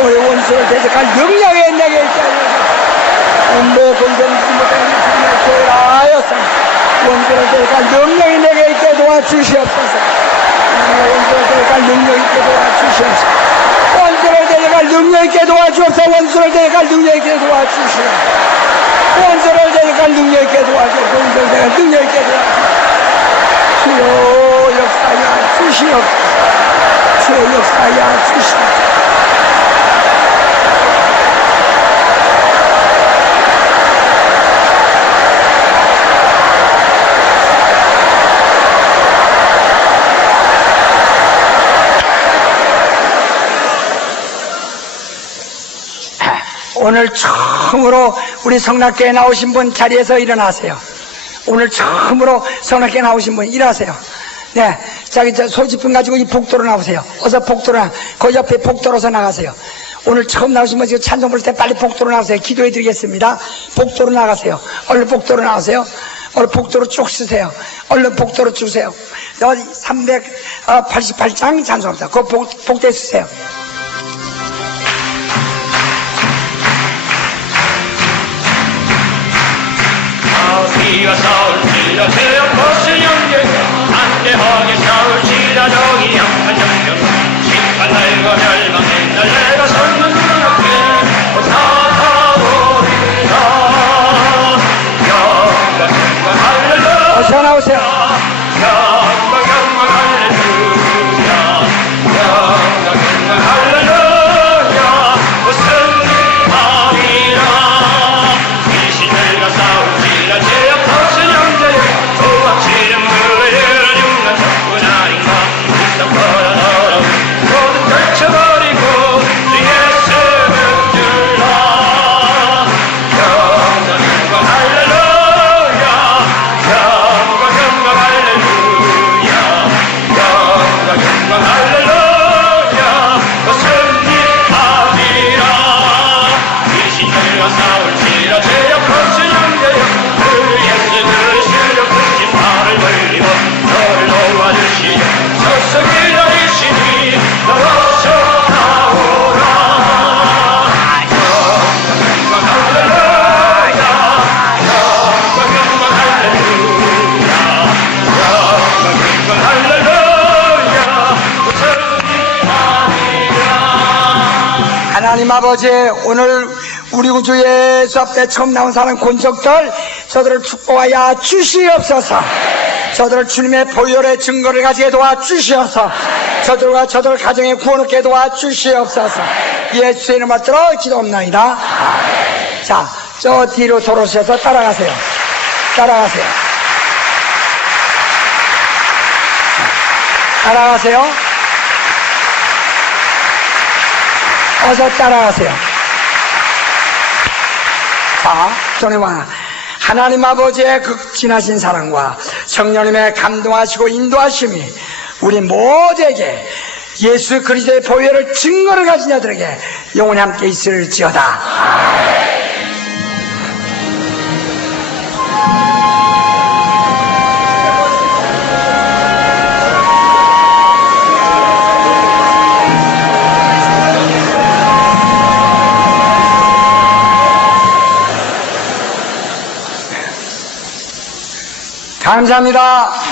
우리 원수를 대적할 능력이 내게 있다. 운배 공정지 못하는 주님의 죄를 하여서 원수를 대적할 능력이 내게 있게 도와주시옵소서. 원수를 대적할 능력 있게 도와주시옵소서. 원수를 대적할 능력 있게 도와주옵소서. 원수를 대적할 능력 있게 도와주시옵소서. 원수를 대적할 능력 있게 도와주옵소서. 원수를 대적할 능력 있게 도와주옵소서. 주여 역사야 주시옵소서. 주여 역사야 주시옵소서. 오늘 처음으로 우리 성락교에 나오신 분 자리에서 일어나세요. 오늘 처음으로 성락교에 나오신 분 일어나세요. 네, 자기 소지품 가지고 이 복도로 나오세요. 어서 복도로 그 옆에 복도로서 나가세요. 오늘 처음 나오신 분 지금 찬송 부를 때 빨리 복도로 나가세요. 기도해 드리겠습니다. 복도로 나가세요. 얼른 복도로 나가세요. 얼른 복도로 쭉 쓰세요. 얼른 복도로 주세요. 여기 388장 찬송합니다. 그 복도에 쓰세요. 우리가 싸울지라 죄악 없을 영계 안대하게 싸울지라 정이 약한 영경 심판 날과 멸망의 날 내가 섰는 눈앞에 다가오리라 영광 영광 할렐루야 어서 나오세요. 영광 영광 할렐루야 영광 영광 할렐루야 승리하리라 이 신들과 싸울지라 죄악 도망치는 그의 흉난 적군 아닌가 휘떡거려 너로 모두 떨쳐버리고 주 예수는 줄라 영광 영광 할렐루야 영광 영광 할렐루야 영광 영광 할렐루야 승리하리라 이 신들과 싸울지라 죄악 없을 영계여 그 예수를 실력 나를 돌리고 너를 도와주시며 저서 기다리시니 너로서 나오라 영광 할렐루야 영광 영광 할렐루야 영광 영광 할렐루야 승리하리라. 하나님 아버지, 오늘 우리 구주 예수 앞에 처음 나온 사람 권속들 저들을 축복하여 주시옵소서. 저들을 주님의 보혈의 증거를 가지게 도와주시옵소서. 저들과 저들 가정의 구원 얻게 도와주시옵소서. 예수의 이름 받들어 기도합나이다. 자, 저 뒤로 돌아오셔서 따라가세요. 따라가세요. 따라가세요. 어서 따라가세요. 자, 전에와 하나님 아버지의 극진하신 사랑과 성령님의 감동하시고 인도하심이 우리 모두에게 예수 그리스도의 보혈을 증거를 가진 자들에게 영원히 함께 있을지어다. 감사합니다.